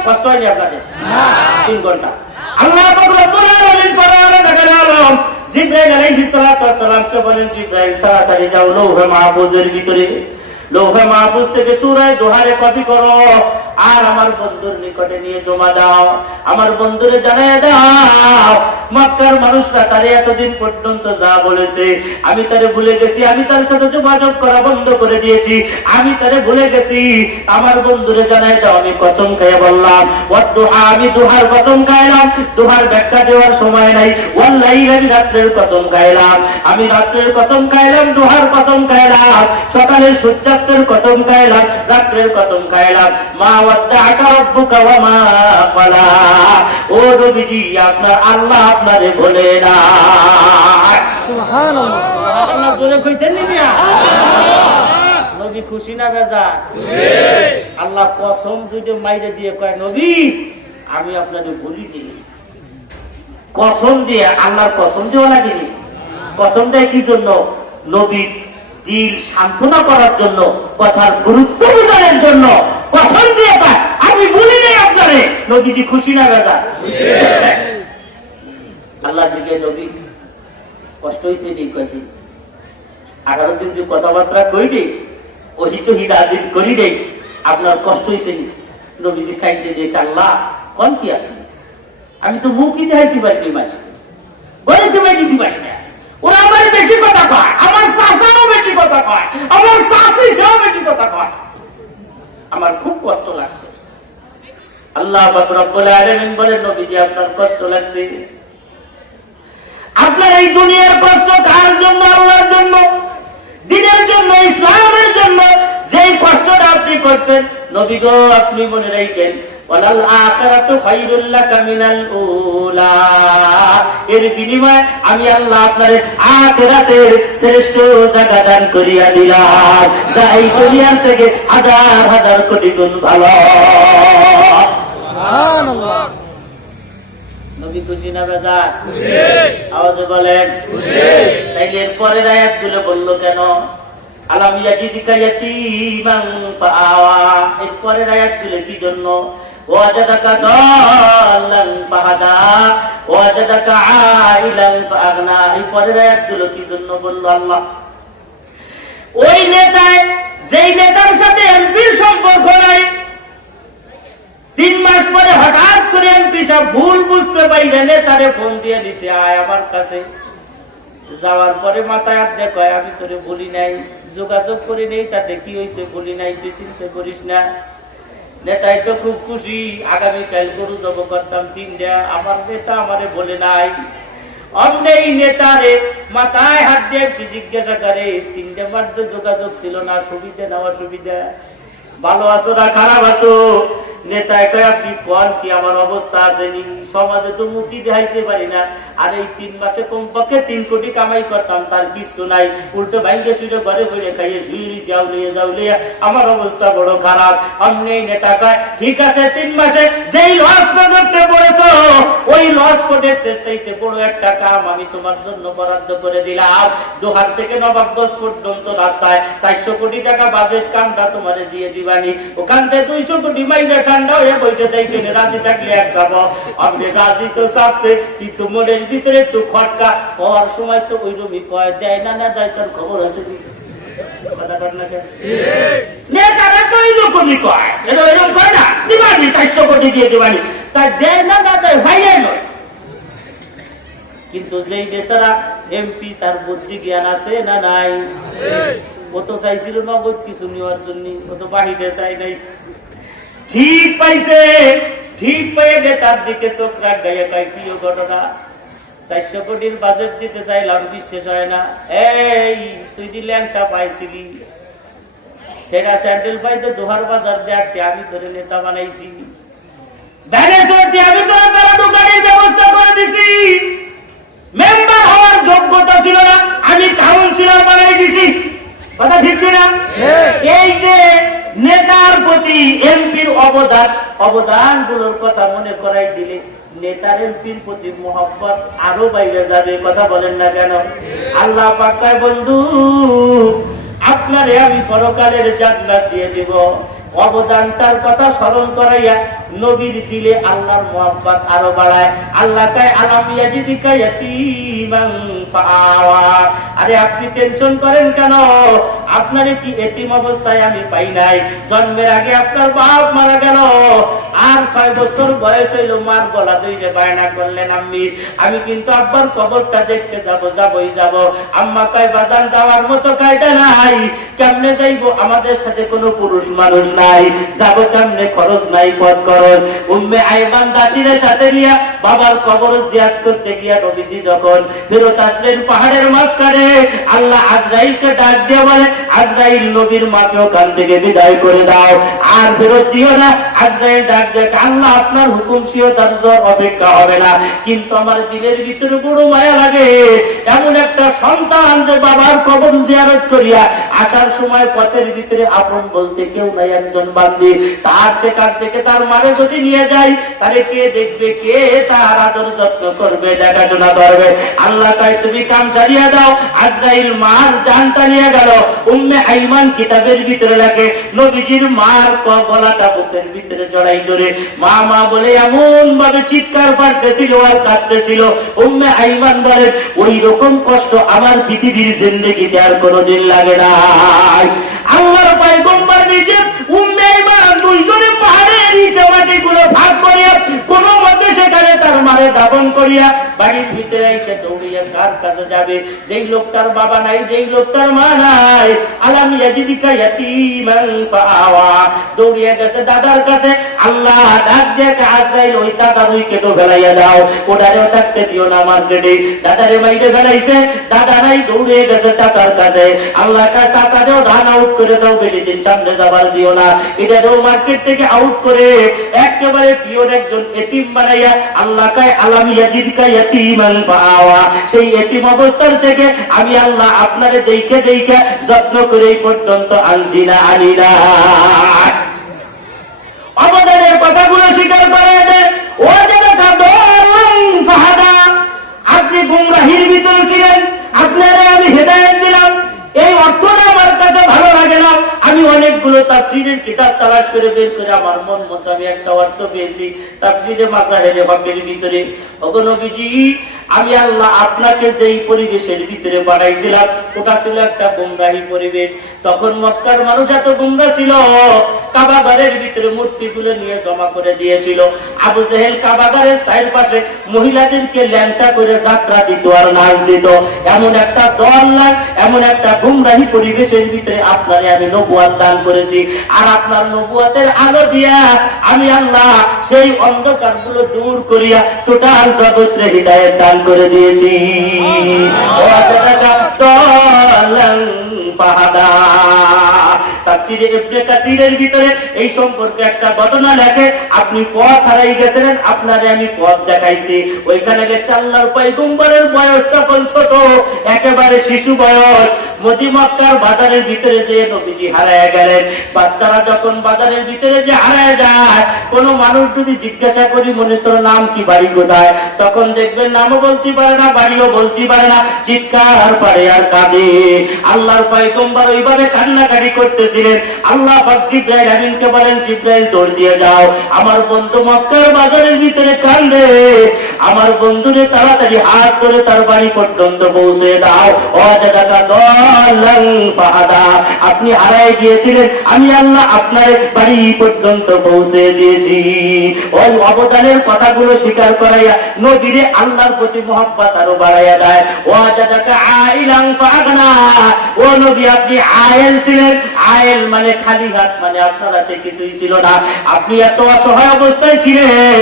কষ্ট হয়নি আপনাদের 3 ঘন্টা আল্লাহ জিবরাইল আলাইহিস সালাতু ওয়াস সালামকে বলেন জিবরাইল তাড়াতাড়ি যাও লৌহ মাহফুজের ভিতরে লৌহ মাহফুজ থেকে সূরা দোহারে কপি করো আর আমার বন্ধুর নিকটে নিয়ে জমা দাও আমার বন্ধুরে জানিয়ে দাও মক্কার মানুষরা তারে এতদিন পর্যন্ত যা বলেছে আমি তারে ভুলে গেছি আমি তার সাথে যোগাযোগ করা বন্ধ করে দিয়েছি আমি তারে ভুলে গেছি আমার বন্ধুরে জানিয়ে দাও আমি কসম খেয়ে বললাম ওয়াদুহা আমি দুহার কসম খাইলাম দুহার ব্যাখ্যা দেওয়ার সময় নাই ওয়াল্লাহি আমি রাত্রের কসম খাইলাম আমি রাত্রের কসম খাইলাম দুহার কসম খাইলাম সকালের সূর্যাস্তের কসম খাইলাম রাত্রের কসম খাইলাম মা ওয়াদাআকা রাব্বুকা ওয়া মা ক্বালা ও নবীজি আপনার আল্লাহ আপনারে বলে না সুবহানাল্লাহ আল্লাহ বলে কইতেন মিয়া নবী খুশি না বেজার খুশি আল্লাহ কসম দুইটা মাইরে দিয়ে কয় নবী আমি আপনারে বলিনি কসম দিয়ে আল্লাহর কসম দেওয়া লাগেনি কসম দেয় কি জন্য নবী দিল সান্ত্বনা করার জন্য কথার গুরুত্ব বোঝানোর জন্য কসম দিয়ে পায় আমি বলি নাই আপনারে নবীজি খুশি না বেজার আল্লাহ থেকে নবী কষ্ট হয়েছে নি কয়েকদিন 18 দিন যে কথাবার্তা কইনি ওই তো হিদাজিব করি নেই আপনার কষ্ট হয়েছে নি নবীজি খাইতে দেখে আল্লাহ কোন কি আমি তো মুখই দেখাইতে পারি মাঝে বলে তুমি দিতে পারি না ওরা আমার বেশি কথা কয় আমার শাসাও বেশি কথা কয় আমার শাসি সেও বেশি কথা কয় আমার খুব কষ্ট লাগছে আল্লাহ পাক রব্বুল আলামিন বলেন নবীজি আপনার কষ্ট লাগছে আপনার এই দুনিয়ার কষ্ট কার জন্য আল্লাহর জন্য দ্বীনের জন্য ইসলামের জন্য যেই কষ্টটা আপনি করছেন নবী গো আপনি মনে রাখেন ওয়ালাল আখিরাতু খায়রুল লাকা মিনাল উলা এর বিনিময়ে আমি আল্লাহ আপনারে আখিরাতের শ্রেষ্ঠ জায়গা দান করিয়া দিলাম যা এই দুনিয়ার থেকে হাজার হাজার কোটি গুণ ভালো খুশি না বেজার? আওয়াজে বলেন তাইলে এর পরের আয়াতগুলো বললো কেন? আলাম ইয়াজিদিকা ইয়াতীমান ফাআওয়া, এর পরের আয়াতগুলো কি জন্য? ওয়াজাদাকা দাল্লান ফাহাদা ওয়াজাদাকা আইলান ফাআগনা, এই পরের আয়াতগুলো কি জন্য বললো আল্লাহ? ওই নেতায়, যেই নেতার সাথে এমপির সম্পর্ক নাই, 3 মাস পরে হঠাৎ করে এমপি সাহেব ভুল বুঝতে পাইলে নেতারে ফোন দিয়ে দিছে, আয় আমার কাছে। যাওয়ার পরে মাথায় হাত দেখো, আমি তোরে বলি নাই, যোগাযোগ করি নেই, তাতে কি হয়েছে? বলি নাই, তুই চিন্তা করিস না। নেতাই তো খুব খুশি, আগামীকাল গরু জব করতাম 3টা, আমার নেতা আমারে বলে নাই। অন্যই নেতারে মাথায় হাত দিয়ে জিজ্ঞাসা করে, 3টা মার্চে যোগাযোগ ছিল না, সুবিধা না অসুবিধা, ভালো আছো না খারাপ আছো? নেতায় কয়, আপনি কোন কি আমার অবস্থা আসেনি, সমাজে তো মুখি দেখাইতে পারি না, আর এই 3 মাসে কমপক্ষে 3 কোটি কামাই করতাম, তার কিছু নাই, উল্টো ভাইকে শুয়ে ঘরে বইরে খাইয়ে শুয়ে দিছি, যাউলিয়া আমার অবস্থা বড় খারাপ। অমনি নেতা কয়, ঠিক আছে, 3 মাসে যেই লস প্রজেক্টে পড়েছো, ওই লস প্রজেক্টের চাইতে বড় একটা কাম আমি তোমার জন্য বরাদ্দ করে দিলাম। দোহার থেকে নবাবগঞ্জ পর্যন্ত রাস্তায় 400 কোটি টাকা বাজেট, কামটা তোমারে দিয়ে দিবানি। ওখান থেকে 200 কোটি মাইনে ঠান্ডা হয়ে বসে তাই কিনে রাজি থাকলে এক যাব। আপনি রাজি তো চাপছে, কিন্তু মনের ভিতরে একটু খটকা হওয়ার সময় তো ওই রুমি কয়, দেয় না না দেয়, তার খবর আছে কি? নেতারা তো এইরকমই কয়, এরকম কয় না, দিবানি 400 কোটি দিয়ে দিবানি, তাই দেয় না না দেয়, ভাইয়াই নয়। কিন্তু যেই বেচারা এমপি, তার বুদ্ধি জ্ঞান আছে না নাই? ও তো চাইছিল নগদ কিছু নেওয়ার জন্য, ও তো বাহিরে চাই নাই। ঠিক পাইছে, ঠিক পেয়ে নেতার দিকে চোখ রাখ গাইয়া কয়, কি ঘটনা? 400 কোটির বাজেট দিতে চাইলাম, বিশ্বাস হয় না। এই তুই যে ল্যাংটা পাইছিলি, সেটা স্যান্ডেল পাইতে দোহার বাজার দেখতে আমি তোরে নেতা বানাইছি, আমি তোর বেলা দোকানের ব্যবস্থা করে দিছি, মেম্বার হওয়ার যোগ্যতা ছিল না, আমি কাউন্সিলর বানাই দিছি। কথা ঠিক কিনা? এই যে নেতার প্রতি এমপির অবদান গুলোর কথা মনে করাই দিলে নেতার এমপির প্রতি মোহাব্বত আরো বাইরে যাবে। কথা বলেন না কেন? আল্লাহ পাক কয়, বন্ধু আপনারে আমি পরকালের জান্নাত দিয়ে দেব। অবদানটার কথা স্মরণ করাইয়া নবীর দিলে আল্লাহর মোহাব্বত আরো বাড়ায়। আল্লাহ কয়, আলাম ইয়াজিদিকা ইয়াতীমান ফাআওয়া, আরে আপনি টেনশন করেন কেন? আপনারে কি এতিম অবস্থায় আমি পাই নাই? জন্মের আগে আপনার বাপ মারা গেল, আর 6 বছর বয়স হইল, মার গলা ধরে বায়না করলেন, আমি কিন্তু আব্বার কবরটা দেখতে যাবই যাব। আম্মা কয়, বাজান যাওয়ার মতো কায়দা নাই, কেমনে যাইবো? আমাদের সাথে কোনো পুরুষ মানুষ নাই, যাবো কেমনে? খরচ নাই, পথ খরচ। উম্মে আইমান দাসিরের সাথে নিয়ে বাবার কবর জিয়ারত করতে গিয়া নবীজি যখন ফেরত আসলেন পাহাড়ের মাঝখানে, আল্লাহ আজরাইলকে ডাক দিয়ে বলে, আজরাইল নবীর মাকে ওখান থেকে বিদায় করে দাও, আর ফেরত দিও না। আজরাইল ডাক দিয়ে, আল্লাহ আপনার হুকুম শিও, তার জ্বর অপেক্ষা হবে না, কিন্তু আমার দিলের ভিতরে বড় মায়া লাগে, এমন একটা সন্তান যে বাবার কবর জিয়ারত করিয়া আসার সময় পথের ভিতরে আপন বলতে কেউ নাই, একজন বান্দি, তার সেখান থেকে তার মারে যদি নিয়ে যায়, তাহলে কে দেখবে? কে তার আদর যত্ন করবে, দেখাশোনা করবে? আল্লাহ কয়, তুমি কাম চালিয়ে দাও। আজরাইল মার জানটা নিয়ে গেল। উম্মে আইমান কিতাবের ভিতরে লেখে, নবীজির মার গলাটা বুকের ভিতরে জড়াই ধরে মা মা বলে এমন ভাবে চিৎকার পাড়তেছিল আর কাঁদতেছিল। উম্মে আইমান বলেন, ওই রকম কষ্ট আমার পৃথিবীর জিন্দেগিতে আর কোনোদিন লাগে না। আল্লাহর পয়গম্বর নিজে উম্মে আইমান দুইজনে পাহাড়ের ইট মাটিগুলো ভাগ করিয়া কোনো মতে সেখানে তার মারে দাফন করিয়া বাড়ির ভিতরে এসে দৌড়িয়া কার কাছে যাবে? যেই লোকটার বাবা নাই, যেই লোকটার মা নাই, আলাম ইয়াজিদিকা ইয়াতীমান ফাআওয়া, দৌড়িয়া গেছে দাদার কাছে। আল্লাহ ডাক দিয়ে, আজরাইল ওই দাদার ওই কেটো ফেলাইয়া দাও, ওটারেও থাকতে দিও না মার্কেটে। দাদারে মাইরে ফেলাইছে, দাদা নাই, দৌড়িয়ে গেছে চাচার কাছে। আল্লাহ কাছে, চাচারেও ধান আউট করে দাও, বেশি দিন সামনে যাবার দিও না। এটারেও মার্কেট থেকে আউট করে একেবারে পিওর একজন এতিম বানাইয়া আল্লাহ কয়, আলাম ইয়াজিদিকা ইয়াতীমান ফাআওয়া, সেই এতিম অবস্থার থেকে আমি আল্লাহ আপনারে দেখে দেখে যত্ন করে এই পর্যন্ত আনছি না, আনি না। অবদানের কথাগুলো স্বীকার করে দেন। ও যারা তাফসীরের কিতাব তালাশ করে বের করে আমার মন মতো আমি একটা অর্থ পেয়েছি তাফসীরে মাসাইলে হকের ভিতরে। ওগো নবীজি, আমি আল্লাহ আপনাকে যেই পরিবেশের ভিতরে পাঠাইছিলাম ওটা ছিল একটা গুমরাহী পরিবেশ। তখন মক্কার মানুষ এত গুমরা ছিল, কাবাগারের ভিতরে মূর্তিগুলো নিয়ে জমা করে দিয়েছিল। আবু জেহেল কাবাগারের চারপাশে মহিলাদেরকে ল্যাংটা করে যাত্রা দিত আর নাচ দিত। এমন একটা দল, এমন একটা গুমরাহী পরিবেশের ভিতরে আপনারে আমি নবুয়ত দান করেছি। আর আপনার নবুয়তের আলো দিয়া আমি আল্লাহ সেই অন্ধকার গুলো দূর করিয়া টোটাল জগৎরে হিদায়াত দান করে দিয়েছি। তাফসীরে ইবনে কাসীরের ভিতরে এই সম্পর্কে একটা ঘটনা লেখে, আপনি পথ হারাই গেছিলেন, আপনারে আমি পথ দেখাইছি। ওইখানে লেখছে আল্লাহর পয়গম্বরের বয়স তখন ছোট, একেবারে শিশু বয়স। মদি মক্কার বাজারের ভিতরে যে নবীজি হারায় গেলেন। বাচ্চারা যখন বাজারের ভিতরে যে হারায় যায়, কোন মানুষ যদি জিজ্ঞাসা করি মনে তোর নাম কি, বাড়ি কোথায়, তখন দেখবেন নামও বলতে পারে না, বাড়িও বলতে পারে না, চিৎকার পারে আর কাঁদে। আল্লাহর পয়গম্বর ওইভাবে কান্নাকাটি করতেছিলেন। আল্লাহ পাক জিবরাইল আমিনকে বলেন, জিবরাইল দৌড় দিয়ে যাও, আমার বন্ধু মক্কার বাজারের ভিতরে কান্দে, আমার বন্ধুরে তাড়াতাড়ি হাত ধরে তার বাড়ি পর্যন্ত পৌঁছে দাও। অজাদাকা দলান ফাহাদা, আপনি হারায় গিয়েছিলেন, আমি আল্লাহ আপনার বাড়ি পর্যন্ত পৌঁছে দিয়েছি। ওই অবদানের কথাগুলো স্বীকার করাইয়া নবীরে আল্লাহর প্রতি মহব্বত আরো বাড়াইয়া দেয়। ওয়াজাদাকা আইলান ফাগনা, ও নবী আপনি আয়েল ছিলেন। আয়েল মানে খালি হাত, মানে আপনার হাতে কিছুই ছিল না। আপনি এত অসহায় অবস্থায় ছিলেন,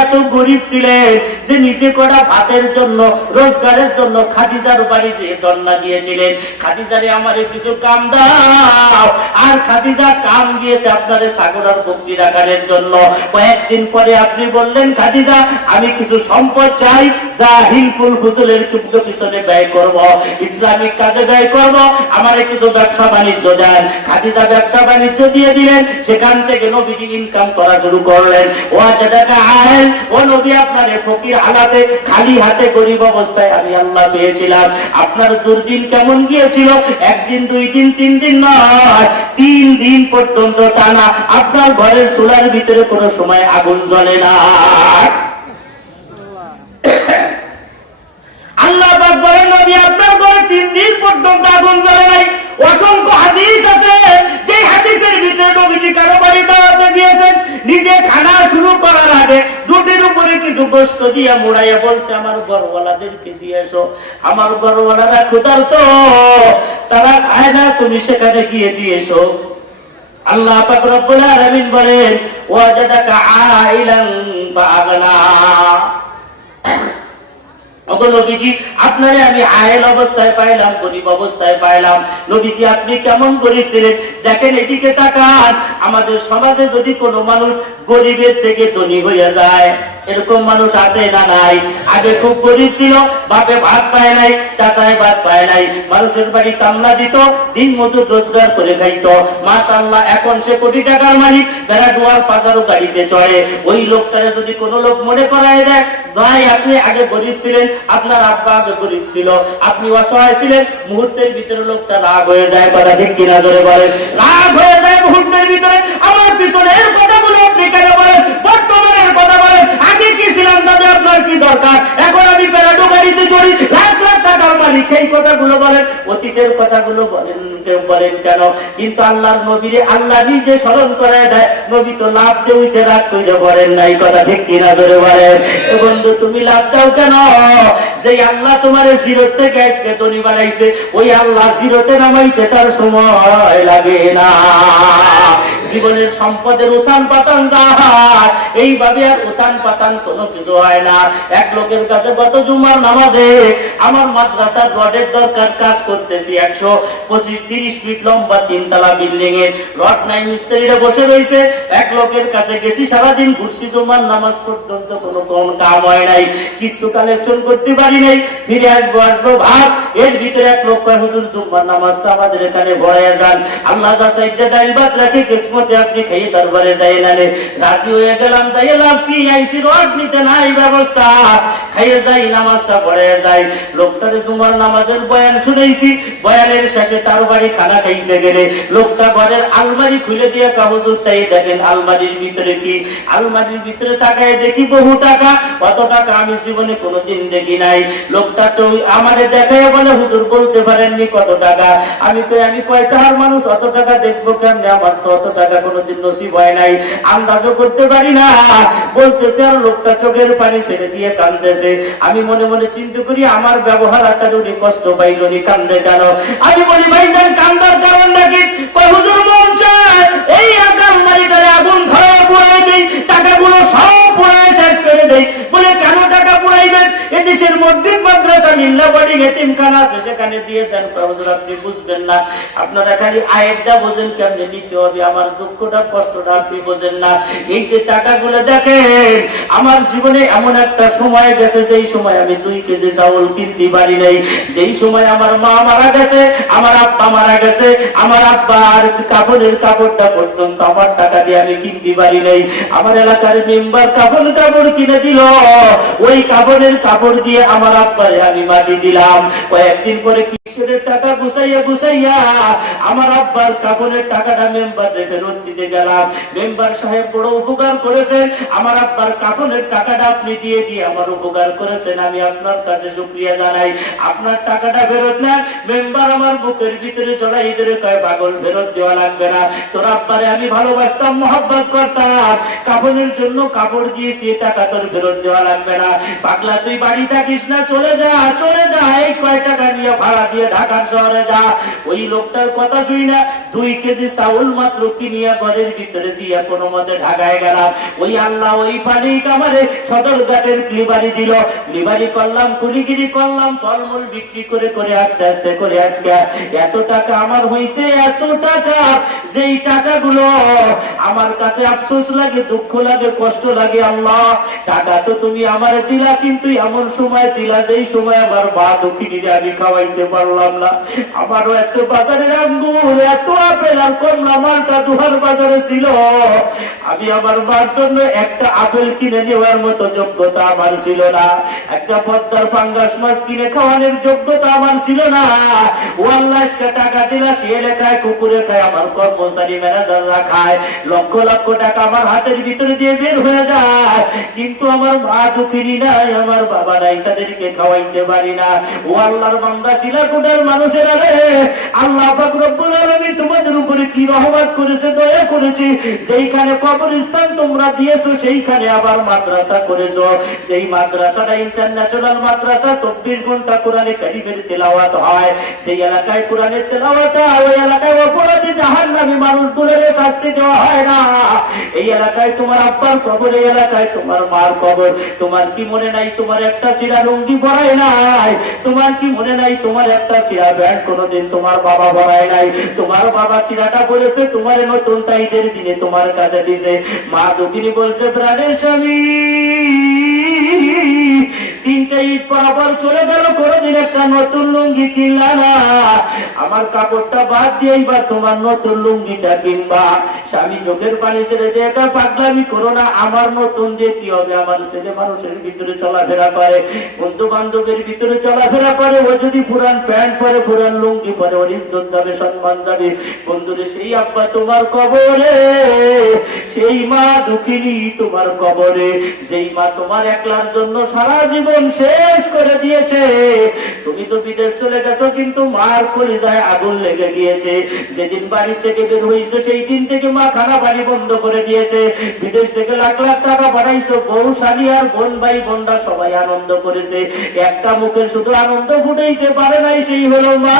এত গরিব ছিলেন যে নিজে করা ভাতের জন্য, রোজগারের জন্য খাদিজার বাড়ি দিয়ে দন্না দিয়েছিলেন, খাদিজারে আমারে কিছু কাম দাও। আর খাদিজা কাম দিয়েছে আপনারে ছাগলের বকরি রাখার জন্য। কয়েকদিন পরে আপনি বললেন, খাদিজা আমি কিছু সম্পদ চাই, যা হিলফুল ফুজুলের পিছনে ব্যয় করব, ইসলামিক কাজে ব্যয় করব, আমারে কিছু ব্যবসা বাণিজ্য দেন। খাদিজা ব্যবসা বাণিজ্য দিয়ে দিলেন, সেখান থেকে নবীজি ইনকাম করা শুরু করলেন। ওয়াজাদাকা আয়েল, ও নবী আপনারে ফকির হালাতে, খালি হাতে গরিব অবস্থায় আমি আল্লাহ পেয়েছিলাম। আপনার দুর্দিন কেমন গিয়েছিল? একদিন, দুই দিন, 3 দিন নয়, 3 দিন পর্যন্ত টানা আপনার ঘরের চুলার ভিতরে কোনো সময় আগুন জ্বলে না। আল্লাহ পাক বলেন, নবী আপনার ঘরে 3 দিন পর্যন্ত আগুন জ্বলে নাই। অসংখ্য হাদিস আছে, যে হাদিসের ভিতরে নবীজি কারো বাড়ি দাওয়াতে গিয়েছেন, নিজে খানা শুরু করার আগে রুটির উপরে কিছু গোশত দিয়া মুড়াইয়া বলছে, আমার ঘরওয়ালাদেরকে দিয়ে এসো, আমার ঘরওয়ালারা ক্ষুধার্ত, তারা খায় না, তুমি সেখানে গিয়ে দিয়ে এসো। আল্লাহ পাক রব্বুল আলামিন বলেন, ওয়াজাদাকা আইলান ফাআগনা, নবীজি আপনারে আমি আয়েল অবস্থায় পাইলাম, গরিব অবস্থায় পাইলাম। নবীজি আপনি কেমন গরিব ছিলেন? দেখেন এদিকে তাকান, আমাদের সমাজে যদি কোনো মানুষ গরিবের থেকে ধনী হয়ে যায়, এরকম মানুষ আছে না নাই? আগে খুব গরিব ছিল, বাপে ভাত পায় নাই, চাচায় ভাত পায় নাই, মানুষের বাড়ি কামলা দিত, দিন মজুর রোজগার করে খাইত, মাশাআল্লাহ এখন সে কোটি টাকার মালিক, বেড়া দুয়ার পাজারও গাড়িতে চড়ে। ওই লোকটারে যদি কোনো লোক মনে করায় দেয়, ভাই আপনি আগে গরিব ছিলেন, আপনার আব্বা আগে গরিব ছিল, আপনি অসহায় ছিলেন, মুহূর্তের ভিতরে লোকটা রাগ হয়ে যায়। কথা ঠিক কিনা জোরে বলেন? রাগ হয়ে যায় মুহূর্তের ভিতরে। আমার পিছনের কথাগুলো আপনি কেন বলেন? বর্তমানের কথা বলেন। আগে কি ছিলাম তাতে আপনার কি দরকার? এখন আমি প্যারাডো গাড়িতে চড়ি, লাখ লাখ টাকার মালিক, সেই কথাগুলো বলেন। অতীতের কথাগুলো বলেন কেন? কিন্তু আল্লাহর নবীরে আল্লাহ নিজে স্মরণ করে দেয়। নবী তো লাভ দিয়ে উঠে রাগ করে বলেন নাই। কথা ঠিক কিনা জোরে বলেন? বন্ধু তুমি লাভ দাও কেন? যে আল্লাহ তোমার জিরো থেকে আজকে ধনী বানাইছে, ওই আল্লাহ জিরোতে নামাইতে তার সময় লাগে না। জীবনের সম্পদের উত্থান পাতান যায়, এইভাবে আর উত্থান পাতান কোনো কিছু হয় না। এক লোকের কাছে গত জুমার নামাজে, আমার মাদ্রাসার রডের দরকার, কাজ করতেছি, 125-30 ফিট লম্বা 3 তলা বিল্ডিং এর রড নাই, মিস্ত্রিরা বসে রয়েছে। এক লোকের কাছে গেছি, সারাদিন ঘুরছি, জুমার নামাজ পর্যন্ত কোনো কম কাম হয় নাই, কিছু কালেকশন করতে পারি নাই, ফিরে আসবো ভাব। এর ভিতরে এক লোক কয়, হুজুর জুমার নামাজটা আমাদের এখানে ভরাইয়া যান, আল্লাহ যা চাইতে ডাইল ভাত রাখি, কিসমত মতে আপনি খাইয়ে তারপরে যাই না রে। রাজি হয়ে গেলাম, যাই এলাম কি আইসি রড নিতে নাই ব্যবস্থা, খাইয়ে যাই নামাজটা পড়ে যাই। লোকটারে জুমার নামাজের বয়ান শুনেছি, বয়ানের শেষে তার বাড়ি খানা খাইতে গেলে লোকটা ঘরের আলমারি খুলে দিয়ে কাগজ চাই, দেখেন আলমারির ভিতরে কি, আলমারির ভিতরে তাকায় দেখি বহু টাকা। অত টাকা আমি জীবনে কোনোদিন দেখি নাই। লোকটা তো আমারে দেখায় বলে, হুজুর বলতে পারেননি কত টাকা? আমি কয় টাকার মানুষ, অত টাকা দেখবো কেমনে? আমার তো অত টাকা কোনোদিন নসিব হয় নাই, আন্দাজও করতে পারি না। বলতেছে আর লোকটা চোখের পানি ছেড়ে দিয়ে কাঁদতেছে। আমি মনে মনে চিন্তা করি আমার ব্যবহার আচার উনি কষ্ট পাইল, উনি কান্দে কেন? আমি বলি ভাইজান কান্দার কারণ নাকি? কয় হুজুর মন চায় এই আলমারিটারে আগুন ধরে পুড়াই দেই, টাকাগুলো সব পুড়ায় শেষ করে দেই। বলে কেন টাকা পুড়াইবেন? এদেশের মসজিদ মাদ্রাসা লিল্লা বোর্ডিং এতিমখানা আছে, সেখানে দিয়ে দেন। হুজুর আপনি বুঝবেন না, আপনারা খালি আয়েরটা বোঝেন, কেমনে নিতে হবে, আমার দুঃখটা কষ্টটা আপনি বোঝেন না। এই যে টাকাগুলো দেখেন, আমার জীবনে এমন একটা সময় গেছে যেই সময় আমি 2 কেজি চাউল কিনতে পারি নাই, যেই সময় আমার মা মারা গেছে, আমার আব্বা মারা গেছে, আমার আব্বার কাপড়ের কাপড়টা পর্যন্ত আমার টাকা দিয়ে আমি কিনতে পারি নাই। আমার এলাকার মেম্বার কাপড় কিনে দিল, ওই কাপড়ের কাপড় দিয়ে আমার আব্বারে আমি মাটি দিলাম। কয়েকদিন পরে কিসের টাকা গুছাইয়া আমার আব্বার কাপড়ের টাকাটা মেম্বারে ফেরত দিতে গেলাম। মেম্বার সাহেব বড় উপকার করেছেন, আমার আব্বার কাপড়ের টাকাটা আপনি দিয়ে আমার উপকার করেছেন, আমি আপনার কাছে শুকরিয়া জানাই। আপনার টাকাটা ফেরত নেন। মেম্বার আমার বুকের ভিতরে জড়াই ধরে কয়, পাগল, ফেরত দেওয়া লাগবে না, তোর আব্বারে আমি ভালোবাসতাম, মহব্বত করতাম, কাপড়ের জন্য কাপড় দিয়েছি, টাকা তোর ফেরত দেওয়া লাগবে না। পাগলা তুই বাড়ি থাকিস না, চলে যা এই কয় টাকা নিয়ে ভাড়া দিয়ে ঢাকার শহরে যা। ওই লোকটার কথা শুই না 2 কেজি চাউল মাত্র কিনিয়া ঘরের ভিতরে দিয়ে কোনো মতে ঢাকায় গেলাম। ওই আল্লাহ ওই পানি কামারে সদরঘাটের ক্লিবারি দিল, ক্লিবারি করলাম, কুলিগিরি করলাম, ফলমূল বিক্রি করে আস্তে আস্তে করে আজকে এত টাকা আমার হয়েছে, এত টাকা, যেই টাকাগুলো আমার কাছে আফসোস লাগে, দুঃখ লাগে, কষ্ট লাগে। আল্লাহ টাকা তো তুমি আমার দিলা, কিন্তু এমন সময় দিলা যেই সময় আমার মা দুঃখিনীরে আমি খাওয়াইতে পারলাম না। আমারও এত বাজারের আঙ্গুর, এত আপেল আর কমলা মালটা দুহার বাজারে ছিল, আমি আমার মার জন্য একটা আপেল কিনে নেওয়ার মতো যোগ্যতা আমার ছিল না, একটা পদ্মার পাঙ্গাস মাছ কিনে খাওয়ানোর যোগ্যতা আমার ছিল না। ও আল্লাহ টাকা দিলা, সে এলাকায় কুকুরে খায়, আমার কর্মচারী ম্যানেজাররা খায়, লক্ষ লক্ষ টাকা আমার হাতের ভিতরে দিয়ে বের হয়ে যায়, কিন্তু আমার মা দুঃখিনী নাই, আমার বাবা নাই, তাদেরকে খাওয়াইতে পারি না। ও আল্লাহর বান্দা শিলাকুটার মানুষেরা রে, আল্লাহ পাক রব্বুল আলামিন তোমাদের উপরে কি রহমত করেছে, দয়া করেছে। যেইখানে কবরস্থান তোমরা দিয়েছো, সেইখানে আবার মাদ্রাসা করেছো। সেই মাদ্রাসাটা ইন্টারন্যাশনাল মাদ্রাসা, 24 ঘন্টা কোরআনে কারীমের তেলাওয়াত হয়। সেই এলাকায় কোরআনের তেলাওয়াত হয়, ওই এলাকায় অপরাধী জাহান্নামী মানুষগুলোর শাস্তি দেওয়া হয় না। এই এলাকায় তোমার আব্বার কবর, এই এলাকায় তোমার মার কবর। তোমার কি মনে নাই তোমার একটা ছিঁড়া লুঙ্গি পরায় নাই? তোমার কি মনে নাই তোমার একটা ছিঁড়া প্যান্ট কোনোদিন তোমার বাবা পরায় নাই? তোমার বাবা ছিঁড়াটা বলেছে তোমার নতুন তাইদের দিনে তোমার কাছে দিছে। মা দুঃখিনী বলছে, প্রাণের স্বামী 3টে ঈদ পরাপর চলে গেল, কোনদিন একটা নতুন লুঙ্গি কিনলা না। আমার কাপড়টা বাদ দিয়ে এবার তোমার নতুন লুঙ্গিটা কিনবা। স্বামী চোখের পানি ছেড়ে দিয়ে, এটা পাগলামি করো না, আমার নতুন দিয়ে কি হবে? আমার ছেলে মানুষের ভিতরে চলাফেরা করে, বন্ধু বান্ধবের ভিতরে চলাফেরা করে, ও যদি পুরান প্যান্ট পরে, পুরান লুঙ্গি পরে, ওর ইজ্জত যাবে, সম্মান যাবে। বন্ধুরে সেই আব্বা তোমার কবরে, সেই মা দুঃখিনী তোমার কবরে, যেই মা তোমার একলার জন্য সারা জীবন শেষ করে দিয়েছে। তুমি তো বিদেশ চলে গেছো, কিন্তু মার কলিজায় আগুন লেগে গিয়েছে। যেদিন বাড়ি থেকে বের হয়েছে, সেই দিন থেকে মা খানা বাড়ি বন্ধ করে দিয়েছে। বিদেশ থেকে লাখ লাখ টাকা পাঠাইছো, বউ শালী আর বোন ভাই বোনরা সবাই আনন্দ করেছে, একটা মুখের শুধু আনন্দ ফুটাইতে পারে নাই, সেই হলো মা।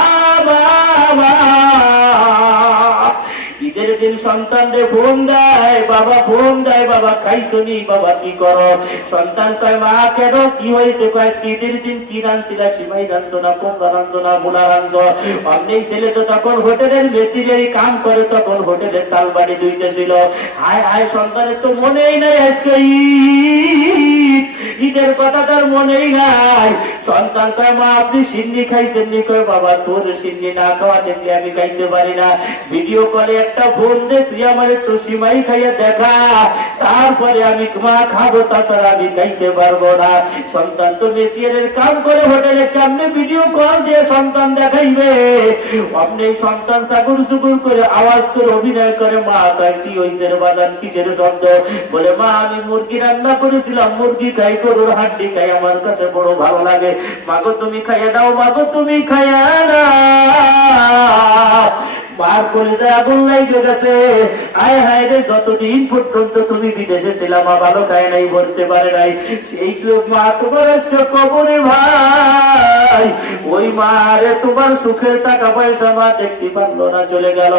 ঈদের দিন সন্তানদের ফোন দেয়, বাবা ফোন দেয়, বাবা খাইছো নি, বাবা কি করো? সন্তান কয়, মা কেন, কি হয়েছে? কয় ঈদের দিন কি রাঁধছিল, সিমাই রাঁধছো না, কুমড়া রাঁধছো না, বুলা রাঁধছো? অমনি ছেলে তো তখন হোটেলের মেসিনেরই কাম করে, তখন হোটেলের তালবাড়ি ধুইতেছিল। হায় হায়, সন্তানের তো মনেই নাই আজকে ঈদের কথা, তার মনেই নাই। সন্তান কয় মা আপনি সিন্নি খাইছেন নি? কয় বাবা তোর সিন্নি না খাওয়া দেখলে আমি খাইতে পারি না। ভিডিও কলে একটা ফোন দে, তুই আমার একটু সিমাই খাইয়ে দেখা, তারপরে আমি মা খাবো, তাছাড়া আমি খাইতে পারবো না। সন্তান তো মেসিয়ারের কাম করে হোটেলে, কেমনে ভিডিও কল দিয়ে সন্তান দেখাইবে? অমনি সন্তান সাগুর সুগুর করে আওয়াজ করে অভিনয় করে, মা কয় কি হইছে রে বাদান, কিসের শব্দ? বলে মা আমি মুরগি রান্না করেছিলাম, মুরগি খাই, গরুর হাড্ডি খাই, আমার কাছে বড় ভালো লাগে। মাগো তুমি খাইয়া দাও, মাগো তুমি খাইয়া দাও। মার কলিজায় আগুন লাগে গেছে। আয় হায় রে, যতদিন পর্যন্ত তুমি বিদেশে ছিলাম মা ভালো খায় নাই, ভরতে পারে নাই, সেই মা তোমার আজকে কবরে ভাই। ওই মা রে তোমার সুখের টাকা পয়সা মা দেখতে পারলো না, চলে গেল।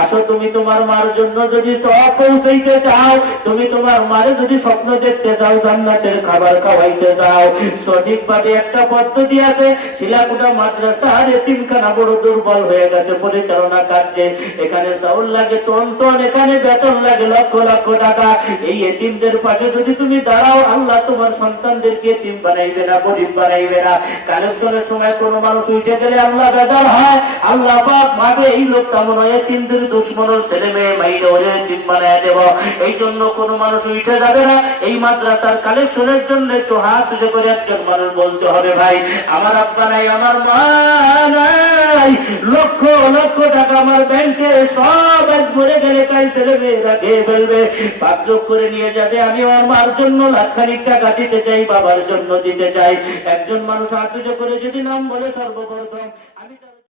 আসো তুমি তোমার মার জন্য যদি সব পৌঁছাইতে চাও, তুমি তোমার মারে যদি স্বপ্ন দেখতে চাও, জান্নাতের খাবার খাওয়াইতে চাও, সঠিকভাবে একটা পদ্ধতি আছে। শিলাকুটা মাদ্রাসার এতিমখানা বড় দুর্বল হয়ে গেছে পরিচালনা কার্যে। এখানে চাউল লাগে টন টন, এখানে বেতন লাগে লক্ষ লক্ষ টাকা। এই এতিমদের পাশে যদি তুমি দাঁড়াও, আল্লাহ তোমার সন্তানদেরকে এতিম বানাইবে না, গরিব বানাইবে না। কালেকশনের সময় কোনো মানুষ উঠে গেলে আল্লাহ বেজার হয়। আল্লাহ পাক ভাবে এই লোকটা মনে হয় এতিমদের দুশ্মনের ছেলে মেয়ে, মাইরে ওরে এতিম বানায় দেব। এই জন্য কোনো মানুষ উঠে যাবে না। এই মাদ্রাসার কালেকশনের জন্য একটু হাত উঠে করে একজন মানুষ বলতে হবে, ভাই আমার আব্বা নাই, আমার মা নাই, লক্ষ লক্ষ টাকা আমার ব্যাংকে, সব আজ মরে গেলে কাল ছেলে মেয়েরা খেয়ে ফেলবে, পাকযোগ করে নিয়ে যাবে। আমি আমার মার জন্য লাখখানিক টাকা দিতে চাই, বাবার জন্য দিতে চাই। একজন মানুষ হাত উঁচু করে যদি নাম বলে সর্বপ্রথম